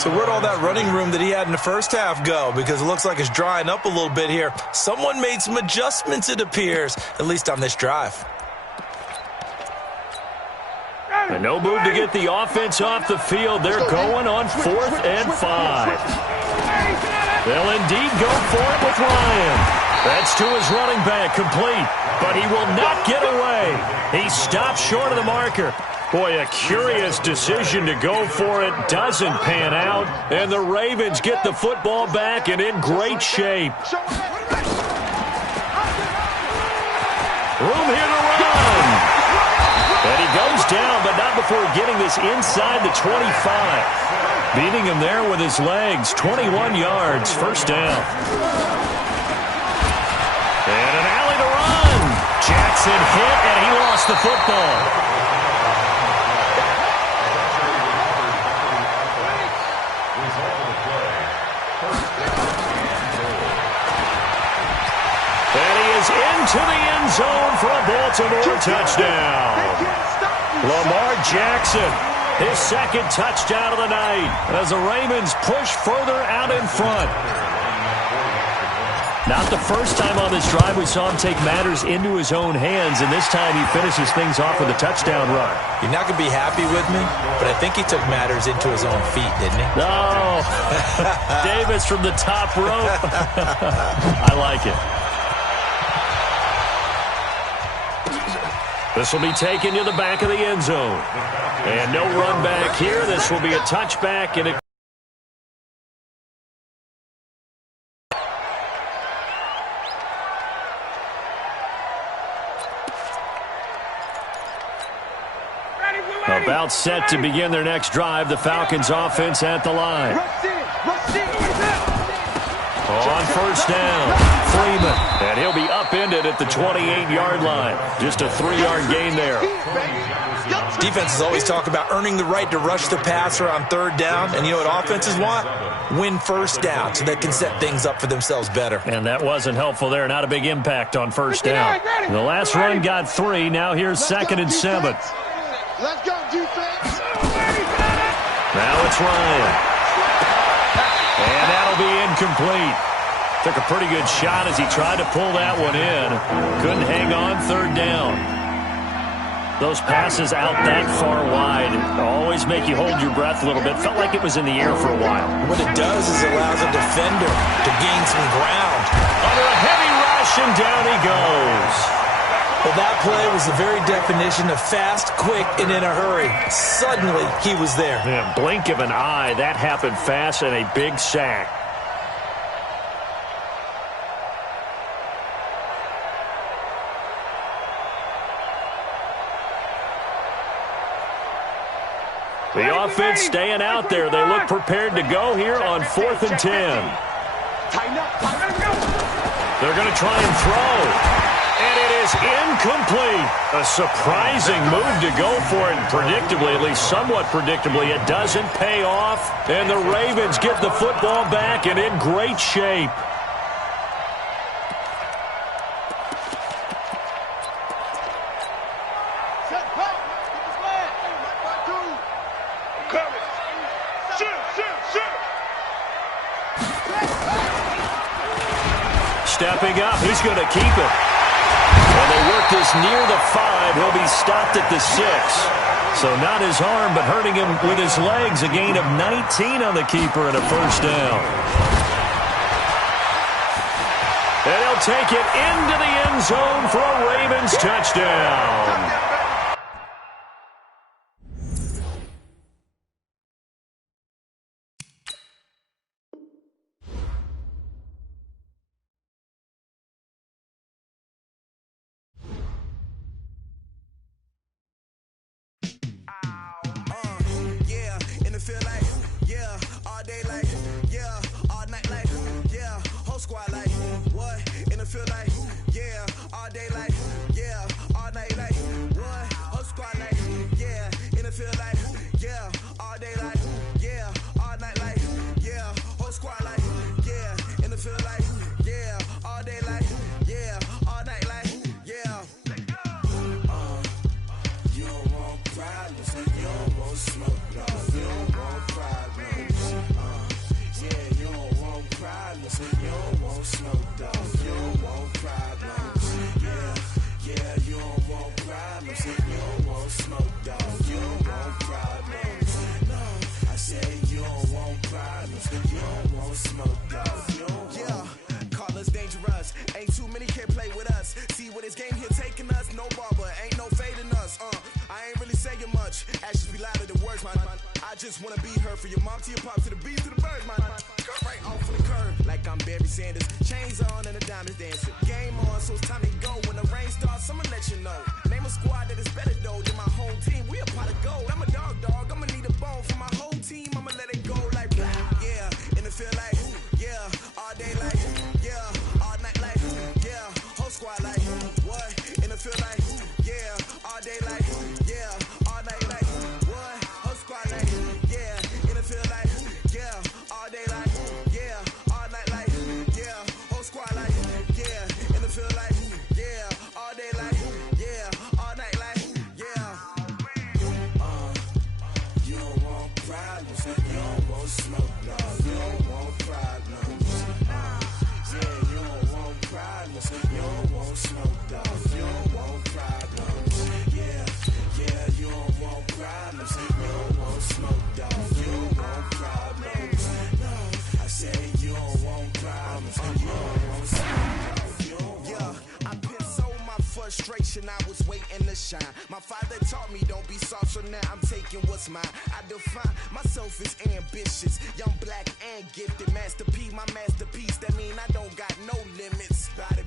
So where'd all that running room that he had in the first half go? Because it looks like it's drying up a little bit here. Someone made some adjustments, it appears, at least on this drive. And no move to get the offense off the field. They're going on 4th and 5. They'll indeed go for it with Ryan. That's to his running back, complete. But he will not get away. He stops short of the marker. Boy, a curious decision to go for it. Doesn't pan out. And the Ravens get the football back and in great shape. Room here to run. And he goes down, but not before getting this inside the 25. Beating him there with his legs. 21 yards, first down. And an alley to run. Jackson hit, and he lost the football. And he is into the end zone for a Baltimore touchdown. Lamar Jackson, his second touchdown of the night as the Ravens push further out in front. Not the first time on this drive we saw him take matters into his own hands, and this time he finishes things off with a touchdown run. You're not going to be happy with me, but I think he took matters into his own feet, didn't he? No. Davis from the top rope. I like it. This will be taken to the back of the end zone. And no run back here. This will be a touchback, and it about set to begin their next drive. The Falcons offense at the line. On first down, Freeman. And he'll be upended at the 28-yard line. Just a 3-yard gain there. Defenses always talk about earning the right to rush the passer on third down. And you know what offenses want? Win first down so they can set things up for themselves better. And that wasn't helpful there. Not a big impact on first down. The last run got 3. Now here's 2nd and 7. Let's go, defense. Now it's Ryan. And that'll be incomplete. Took a pretty good shot as he tried to pull that one in. Couldn't hang on third down. Those passes out that far wide always make you hold your breath a little bit. Felt like it was in the air for a while. What it does is it allows a defender to gain some ground. Under a heavy rush, and down he goes. Well, that play was the very definition of fast, quick, and in a hurry. Suddenly, he was there. Yeah, blink of an eye. That happened fast, and a big sack. The offense staying out there. They look prepared to go here on 4th and 10. They're going to try and throw. And it is incomplete. A surprising move to go for it. And predictably, at least somewhat predictably, it doesn't pay off. And the Ravens get the football back and in great shape. Stepping up, he's going to keep it. And they work this near the 5. He'll be stopped at the 6. So not his arm, but hurting him with his legs. A gain of 19 on the keeper and a first down. And he'll take it into the end zone for a Ravens touchdown. actions be louder than words, man. I just wanna be heard, for your mom to your pop to the beat to the birds, man. Cut right off of the curb like I'm Barry Sanders. Chains on and the diamonds dancing. Game on, so it's time to go. When the rain starts, I'ma let you know. Name a squad that is better though than my home team. We a pot of gold. I'm a dog. I'ma need a bone for my whole team. I'ma let it go like yeah. In the field like yeah. All day like yeah. All night like yeah. Whole squad like what? In the field like yeah. All day like yeah. All night like what? Whole squad like yeah. In the field like yeah. All day like yeah. All night like yeah. Whole squad like yeah. In the field like yeah. All day like yeah. All night like yeah. You don't want problems. You don't want smoke, dog. You don't want problems. Yeah, you don't want problems. You don't want smoke, dog. You don't want problems. Yeah, you don't want problems. You don't want smoke, dog. You don't want problems. No, I said you don't want problems. You don't want smoke, dog. You don't want. Yeah, I put so my frustration. I was waiting to shine. My father taught me don't be soft, so now I'm taking what's mine. I define myself as ambitious, young, black, and gifted. Master P, my masterpiece. That mean I don't got no limits. Bout it,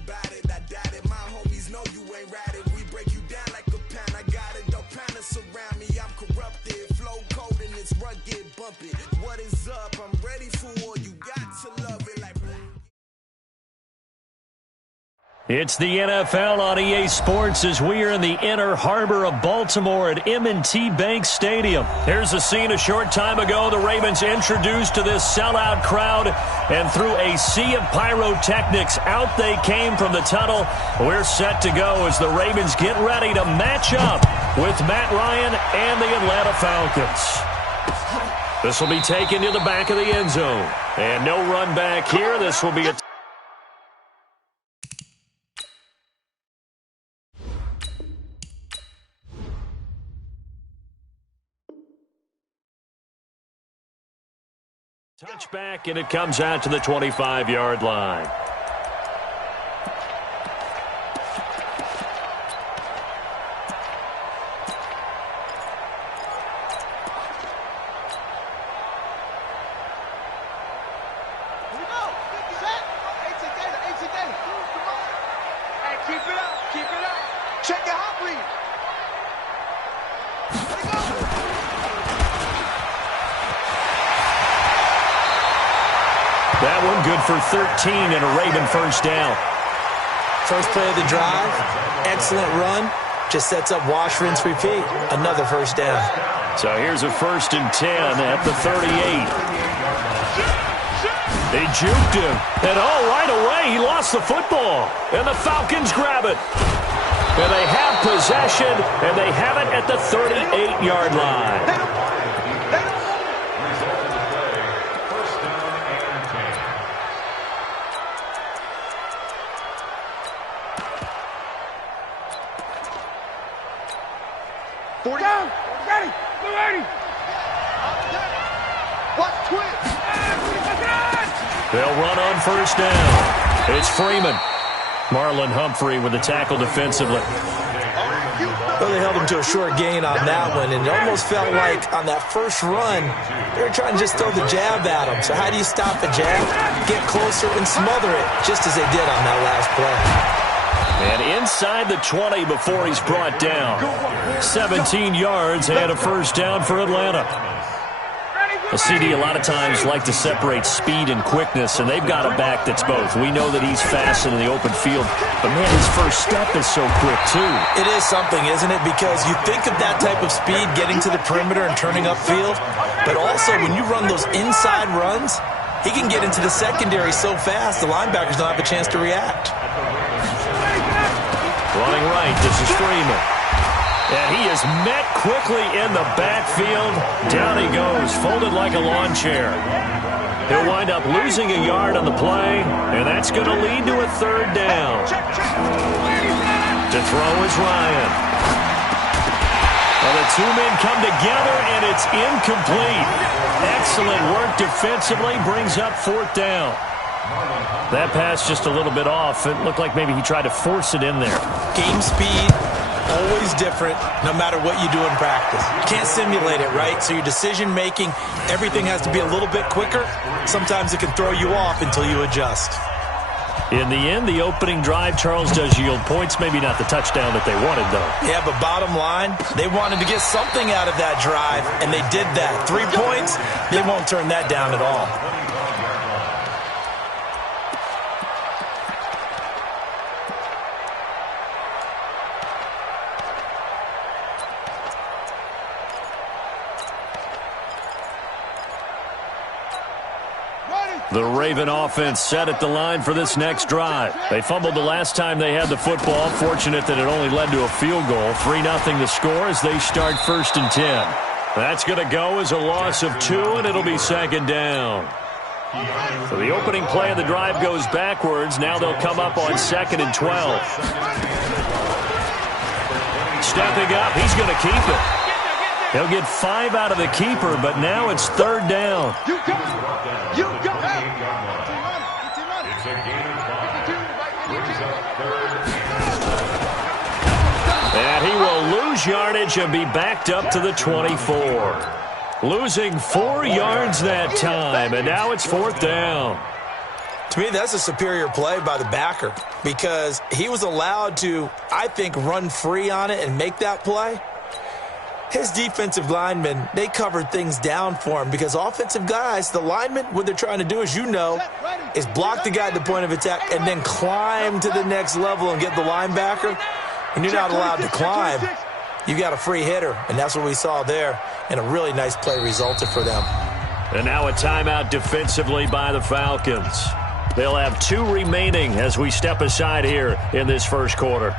I doubt it. My homies know you ain't ratted. We break you down like a pound. I got it, don't pound to surround me. I'm corrupted, flow cold and it's rugged, bumpy. What is up? I'm ready for all you got to love it like. It's the NFL on EA Sports as we are in the inner harbor of Baltimore at M&T Bank Stadium. Here's a scene a short time ago. The Ravens introduced to this sellout crowd, and through a sea of pyrotechnics, out they came from the tunnel. We're set to go as the Ravens get ready to match up with Matt Ryan and the Atlanta Falcons. This will be taken to the back of the end zone. And no run back here. This will be a touchback, and it comes out to the 25-yard line. Here we go. Set. AC data. Come on. Hey, keep it up. Check your hot read. Let it go. That one good for 13 and a Raven first down. First play of the drive, excellent run, just sets up wash, rinse, repeat. Another first down. So here's a 1st and 10 at the 38. They juked him, and right away he lost the football, and the Falcons grab it. And they have possession, and they have it at the 38-yard line. Down. Ready. We're ready. Watch twitch. They'll run on first down. It's Freeman. Marlon Humphrey with the tackle defensively. Well, they held him to a short gain on that one, and it almost felt like on that first run, they were trying to just throw the jab at him. So how do you stop a jab? Get closer and smother it, just as they did on that last play. And inside the 20 before he's brought down. 17 yards and a first down for Atlanta. A CD a lot of times like to separate speed and quickness, and they've got a back that's both. We know that he's fast in the open field, but, man, his first step is so quick, too. It is something, isn't it? Because you think of that type of speed getting to the perimeter and turning upfield, but also when you run those inside runs, he can get into the secondary so fast the linebackers don't have a chance to react. Running right, this is Freeman. And he is met quickly in the backfield. Down he goes, folded like a lawn chair. He'll wind up losing a yard on the play, and that's going to lead to a third down. To throw is Ryan. Well, the two men come together, and it's incomplete. Excellent work defensively, brings up fourth down. That pass just a little bit off. It looked like maybe he tried to force it in there. Game speed, always different no matter what you do in practice. You can't simulate it, right? So your decision-making, everything has to be a little bit quicker. Sometimes it can throw you off until you adjust. In the end, the opening drive, Charles, does yield points. Maybe not the touchdown that they wanted, though. Yeah, but bottom line, they wanted to get something out of that drive, and they did that. 3 points, they won't turn that down at all. The Raven offense set at the line for this next drive. They fumbled the last time they had the football. Fortunate that it only led to a field goal. 3-0 the score as they start 1st and 10. That's going to go as a loss of 2, and it'll be 2nd down. So the opening play of the drive goes backwards. Now they'll come up on 2nd and 12. Stepping up, he's going to keep it. He'll get 5 out of the keeper, but now it's 3rd down. You got it. You got it. It's a gain of 5. Brings up 3rd. And he will lose yardage and be backed up to the 24. Losing 4 yards that time, and now it's 4th down. To me, that's a superior play by the backer because he was allowed to, I think, run free on it and make that play. His defensive linemen, they covered things down for him because offensive guys, the linemen, what they're trying to do, as you know, is block the guy at the point of attack and then climb to the next level and get the linebacker. And you're not allowed to climb. You got a free hitter, and that's what we saw there. And a really nice play resulted for them. And now a timeout defensively by the Falcons. They'll have 2 remaining as we step aside here in this first quarter.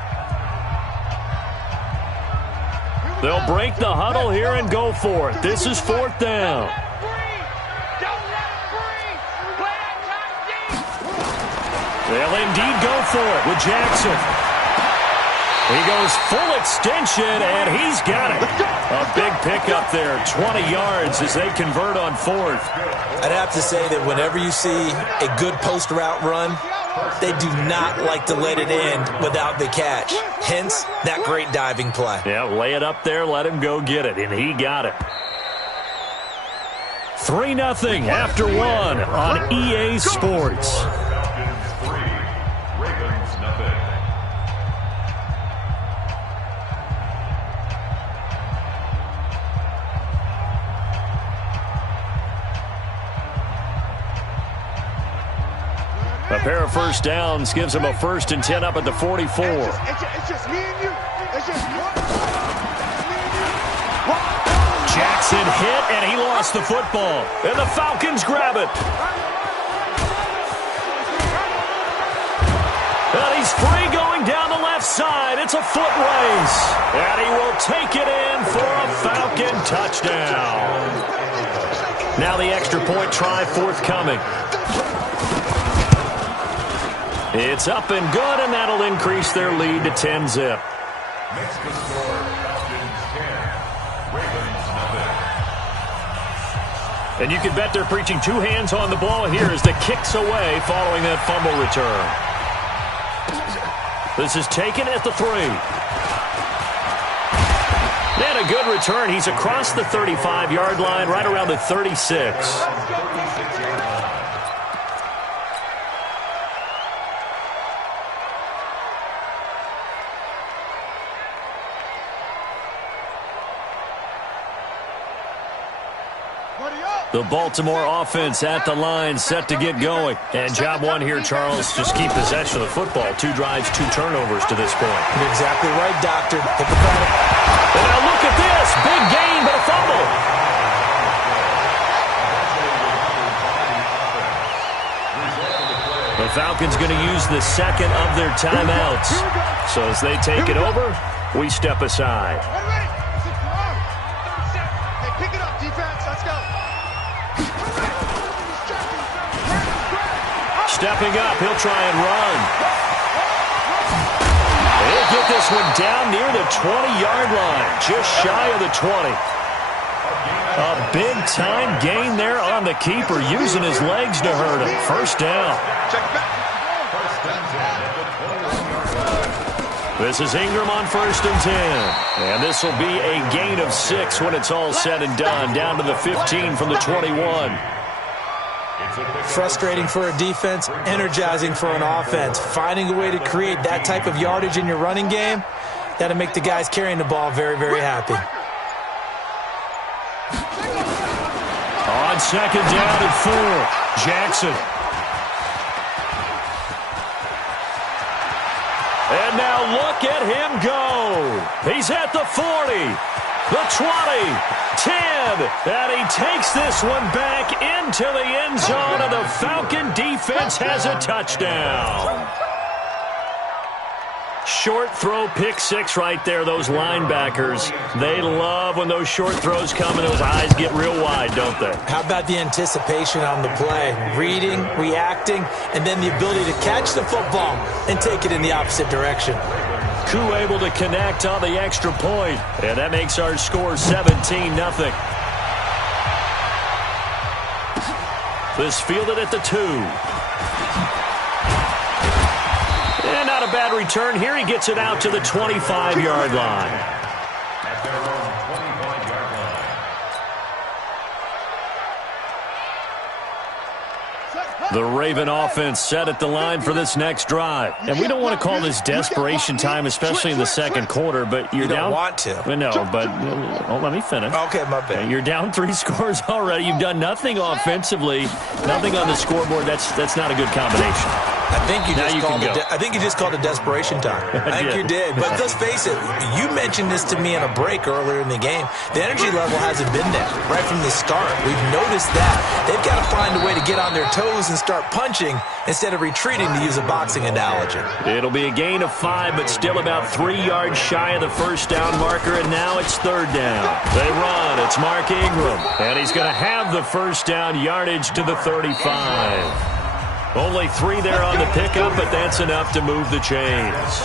They'll break the huddle here and go for it. This is 4th down. They'll indeed go for it with Jackson. He goes full extension, and he's got it. A big pickup there, 20 yards as they convert on 4th. I'd have to say that whenever you see a good post route run, they do not like to let it end without the catch. Hence, that great diving play. Yeah, lay it up there, let him go get it, and he got it. 3-0 after 1 on EA Sports. Falcons 3, Ravens nothing. A pair of first downs gives him a 1st and 10 up at the 44. It's just me and you. It's just one. Jackson hit, and he lost the football. And the Falcons grab it. And he's free going down the left side. It's a foot race. And he will take it in for a Falcon touchdown. Now the extra point try forthcoming. It's up and good, and that'll increase their lead to 10-zip. Next to score, Falcons 10, Ravens nothing. And you can bet they're preaching 2 hands on the ball here as the kick's away following that fumble return. This is taken at the 3. And a good return. He's across the 35-yard line, right around the 36. The Baltimore offense at the line, set to get going. And job one here, Charles, just keep possession of the football. 2 drives, 2 turnovers to this point. You're exactly right, Doctor. Hippocratic. And now look at this. Big gain, but a fumble. The Falcons going to use the 2nd of their timeouts. So as they take it over, we step aside. Hey, pick it up, defense. Let's go. Stepping up, he'll try and run. He'll get this one down near the 20-yard line, just shy of the 20. A big-time gain there on the keeper, using his legs to hurt him. 1st down. Check back. This is Ingram on 1st and 10. And this will be a gain of 6 when it's all said and done. Down to the 15 from the 21. Frustrating for a defense, energizing for an offense. Finding a way to create that type of yardage in your running game, that'll make the guys carrying the ball very, very happy. On 2nd down and 4, Jackson. And now look at him go. He's at the 40, the 20, 10, and he takes this one back into the end zone, and the Falcon defense has a touchdown. Short throw, pick 6 right there. Those linebackers, they love when those short throws come and those eyes get real wide, don't they? How about the anticipation on the play? Reading, reacting, and then the ability to catch the football and take it in the opposite direction. Koo able to connect on the extra point, and that makes our score 17-0. This fielded at the 2. And not a bad return here. He gets it out to the 25-yard line. At their own 25-yard line. The Raven offense set at the line for this next drive. And we don't want to call this desperation time, especially in the second quarter, but you're down. You don't want to. No, but let me finish. Okay, my bad. You're down 3 scores already. You've done nothing offensively, nothing on the scoreboard. That's not a good combination. I think you just called it desperation time. I think you did. But let's face it, you mentioned this to me in a break earlier in the game. The energy level hasn't been there right from the start. We've noticed that. They've got to find a way to get on their toes and start punching instead of retreating, to use a boxing analogy. It'll be a gain of 5, but still about 3 yards shy of the first down marker, and now it's 3rd down. They run. It's Mark Ingram, and he's going to have the first down yardage to the 35. Only 3 there on the pickup, but that's enough to move the chains.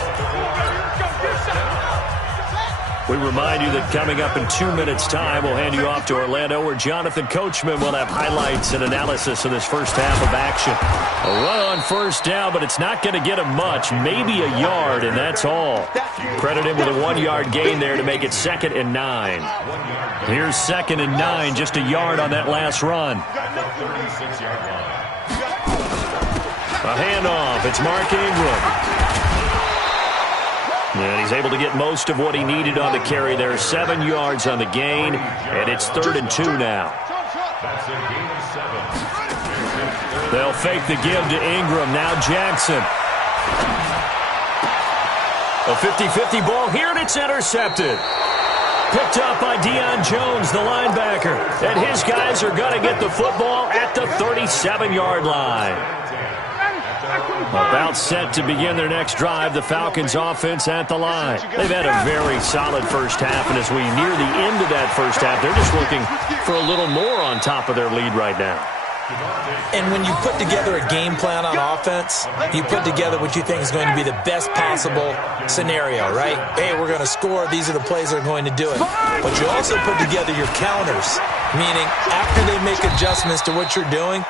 We remind you that coming up in 2 minutes' time, we'll hand you off to Orlando, where Jonathan Coachman will have highlights and analysis of this first half of action. A run on 1st down, but it's not going to get him much, maybe a yard, and that's all. Credit him with a 1-yard gain there to make it 2nd and 9. Here's 2nd and 9, just a yard on that last run. A handoff. It's Mark Ingram. And he's able to get most of what he needed on the carry there. 7 yards on the gain, and it's 3rd and 2 now. That's a gain of 7. They'll fake the give to Ingram. Now Jackson. A 50-50 ball here, and it's intercepted. Picked up by Deion Jones, the linebacker. And his guys are going to get the football at the 37-yard line. About set to begin their next drive, the Falcons offense at the line. They've had a very solid first half, and as we near the end of that first half, they're just looking for a little more on top of their lead right now. And when you put together a game plan on offense, you put together what you think is going to be the best possible scenario, right? Hey, we're going to score. These are the plays that are going to do it. But you also put together your counters, meaning after they make adjustments to what you're doing,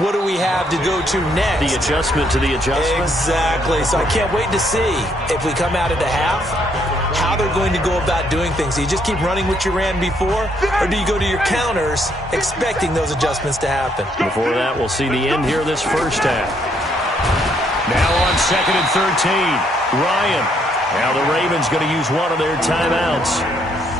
what do we have to go to next? The adjustment to the adjustment? Exactly. So I can't wait to see if we come out of the half, how they're going to go about doing things. Do you just keep running what you ran before, or do you go to your counters expecting those adjustments to happen? Before that, we'll see the end here of this first half. Now on 2nd and 13, Ryan. Now the Ravens going to use one of their timeouts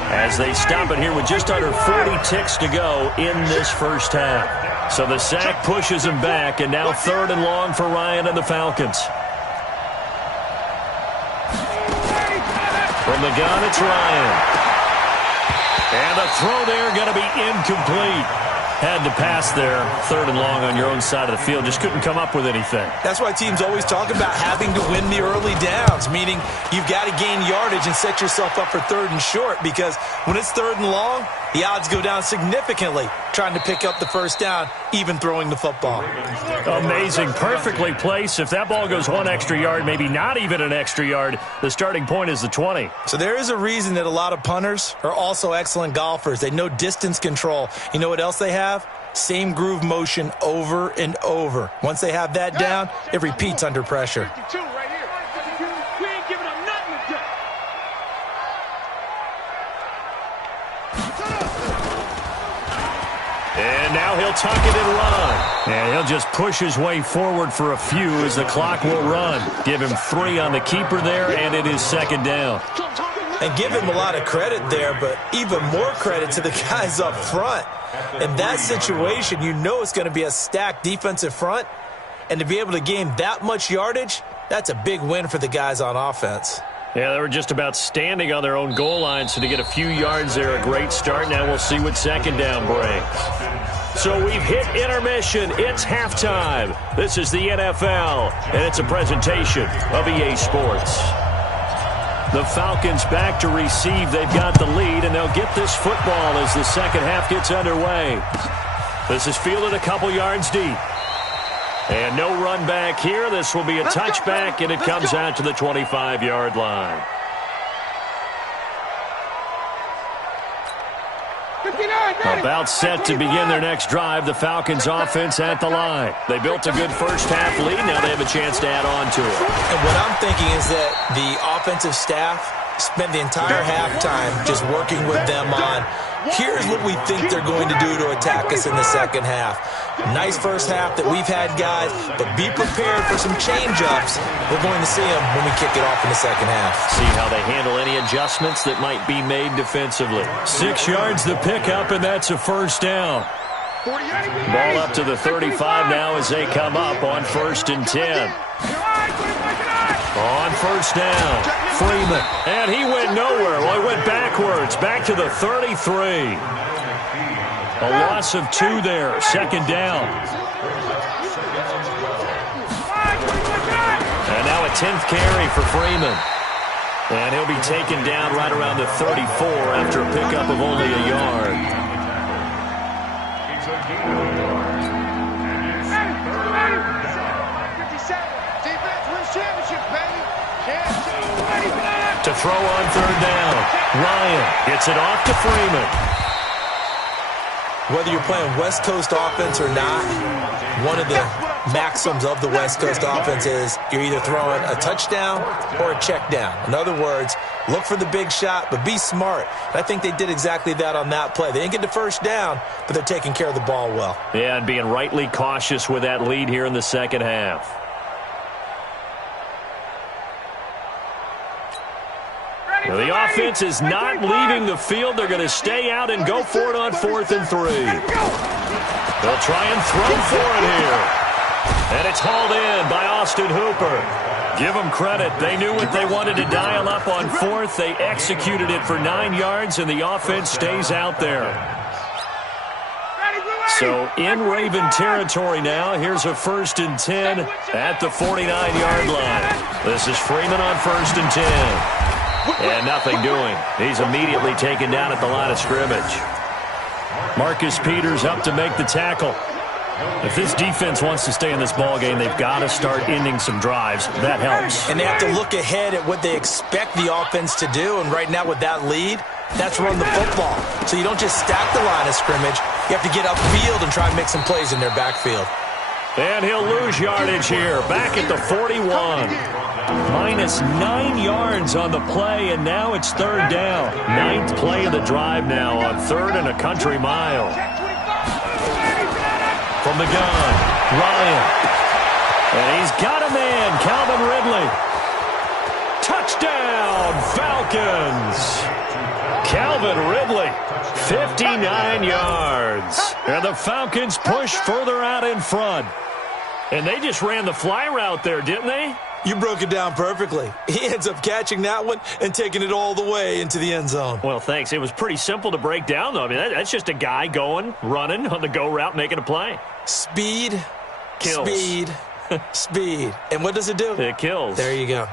as they stop it here with just under 40 ticks to go in this first half. So the sack pushes him back, and now 3rd and long for Ryan and the Falcons. From the gun, it's Ryan. And the throw there going to be incomplete. Had to pass there, 3rd and long on your own side of the field. Just couldn't come up with anything. That's why teams always talk about having to win the early downs, meaning you've got to gain yardage and set yourself up for 3rd and short, because when it's 3rd and long, the odds go down significantly trying to pick up the first down, even throwing the football. Amazing. Perfectly placed. If that ball goes 1 extra yard, maybe not even an extra yard, the starting point is the 20. So there is a reason that a lot of punters are also excellent golfers. They know distance control. You know what else they have? Same groove motion over and over. Once they have that down, it repeats under pressure. And now he'll tuck it and run. And he'll just push his way forward for a few as the clock will run. Give him 3 on the keeper there, and it is second down. And give him a lot of credit there, but even more credit to the guys up front. In that situation, you know it's going to be a stacked defensive front. And to be able to gain that much yardage, that's a big win for the guys on offense. Yeah, they were just about standing on their own goal line, so to get a few yards there, a great start. Now we'll see what second down brings. So we've hit intermission. It's halftime. This is the NFL, and it's a presentation of EA Sports. The Falcons back to receive. They've got the lead, and they'll get this football as the second half gets underway. This is fielded a couple yards deep. And no run back here. This will be a touchback, and it comes out to the 25-yard line. 59, About set to begin their next drive. The Falcons offense at the line. They built a good first half lead. Now they have a chance to add on to it. And what I'm thinking is that the offensive staff spent the entire halftime just working with them on, here's what we think they're going to do to attack us in the second half. Nice first half that we've had, guys, but be prepared for some change-ups. We're going to see them when we kick it off in the second half. See how they handle any adjustments that might be made defensively. 6 yards the pickup, and that's a first down. Ball up to the 35 now as they come up on 1st and 10. On first down, Freeman. And he went nowhere. Well, he went backwards, back to the 33. A loss of 2 there, second down. And now a 10th carry for Freeman. And he'll be taken down right around the 34 after a pickup of only a yard. To throw on third down. Ryan gets it off to Freeman. Whether you're playing West Coast offense or not, one of the maxims of the West Coast offense is you're either throwing a touchdown or a check down. In other words, look for the big shot, but be smart. And I think they did exactly that on that play. They didn't get the first down, but they're taking care of the ball well. Yeah, and being rightly cautious with that lead here in the second half. Well, the offense is not leaving the field. They're going to stay out and go for it on 4th and 3. They'll try and throw for it here. And it's hauled in by Austin Hooper. Give them credit. They knew what they wanted to dial up on 4th. They executed it for 9 yards, and the offense stays out there. So in Raven territory now. Here's a 1st and 10 at the 49-yard line. This is Freeman on 1st and 10. And nothing doing. He's immediately taken down at the line of scrimmage. Marcus Peters up to make the tackle. If this defense wants to stay in this ball game, they've got to start ending some drives. That helps. And they have to look ahead at what they expect the offense to do. And right now with that lead, that's run the football. So you don't just stack the line of scrimmage. You have to get upfield and try and make some plays in their backfield. And he'll lose yardage here. Back at the 41. Minus 9 yards on the play, and now it's third down. 9th play of the drive now on 3rd and a country mile. From the gun, Ryan. And he's got a man, Calvin Ridley. Touchdown, Falcons. Calvin Ridley, 59 yards. And the Falcons push further out in front. And they just ran the fly route there, didn't they? You broke it down perfectly. He ends up catching that one and taking it all the way into the end zone. Well, thanks. It was pretty simple to break down, though. I mean, that's just a guy going, running on the go route, making a play. Speed, kills. Speed, speed. And what does it do? It kills. There you go.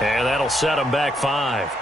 And that'll set him back 5.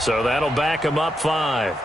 So that'll back him up 5.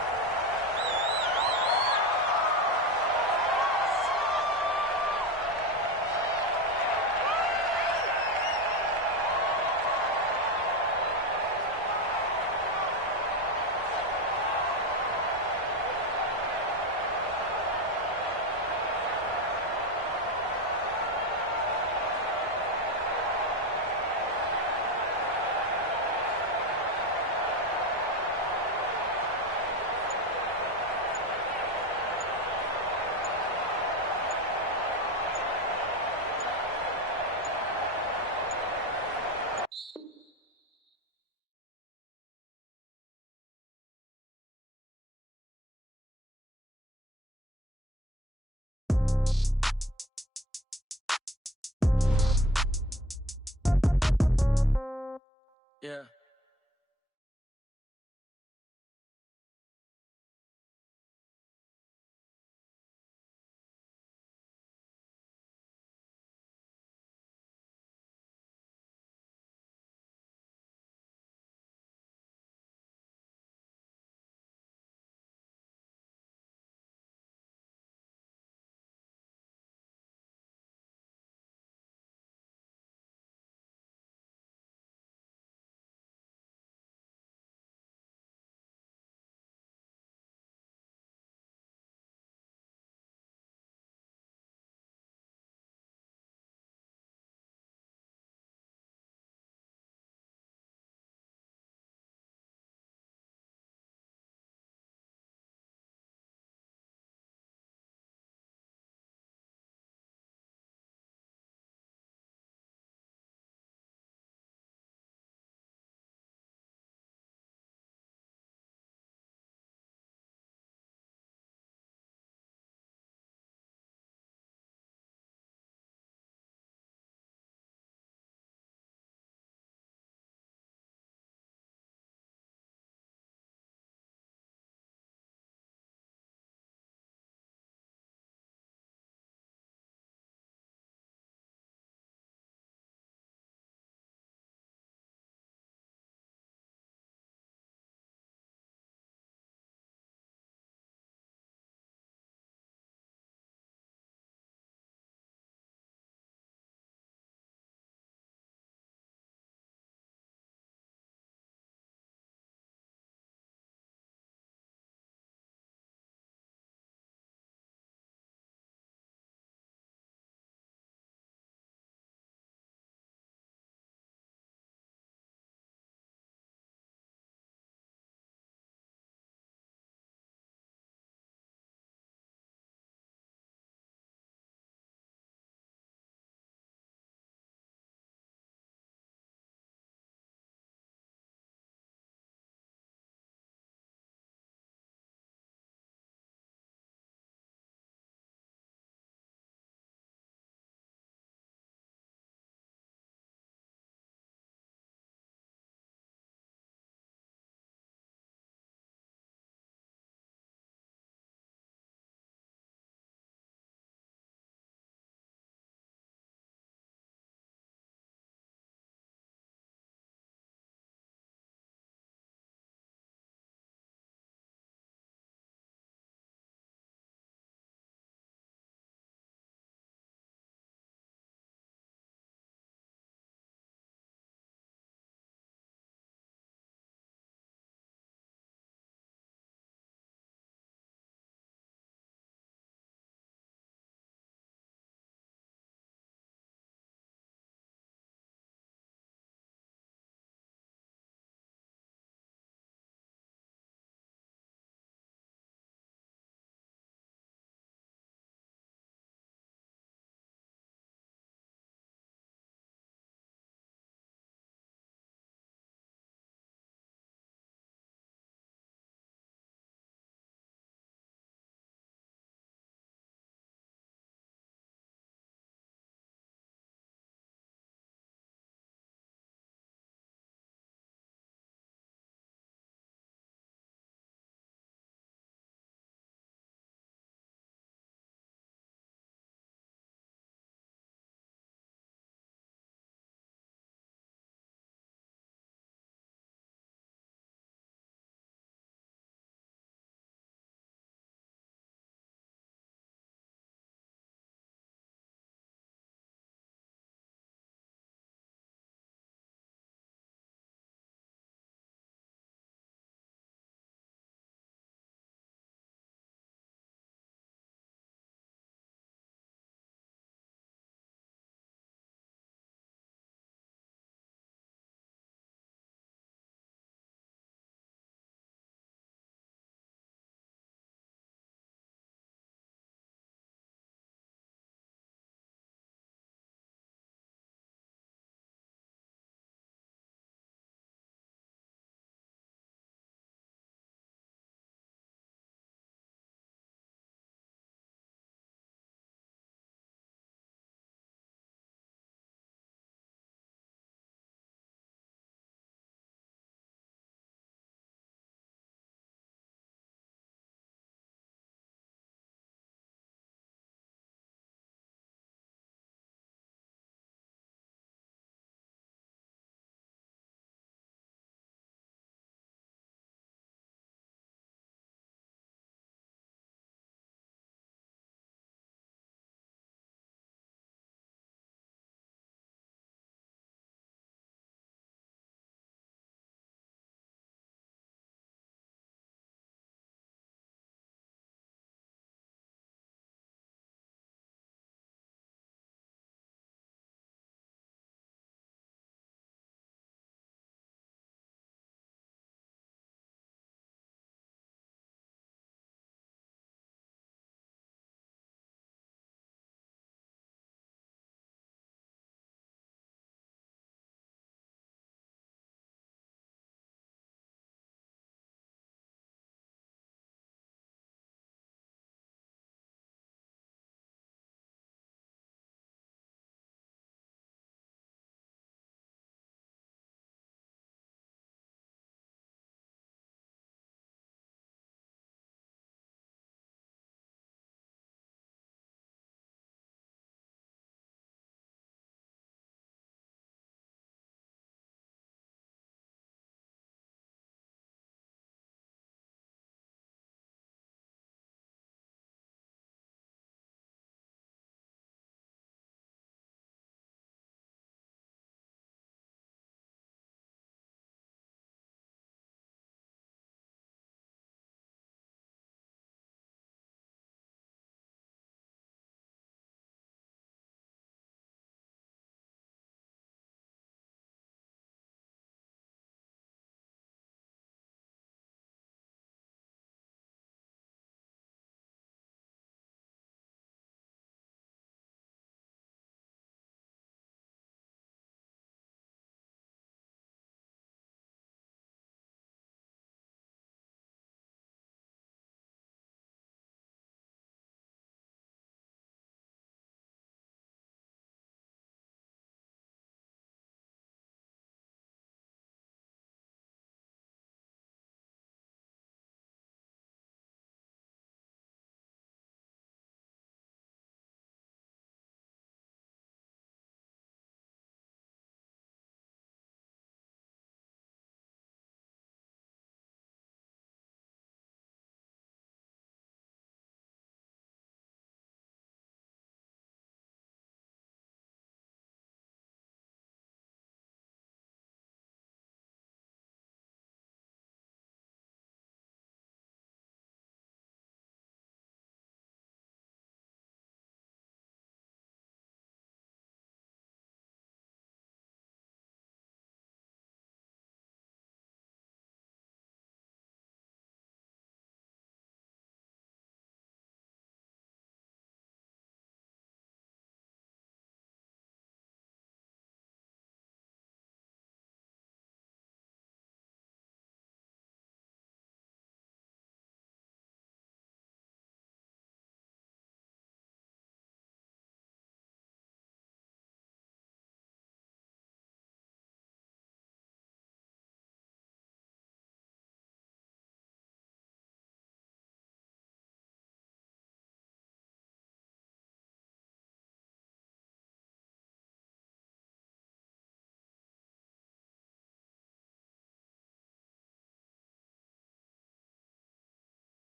Yeah.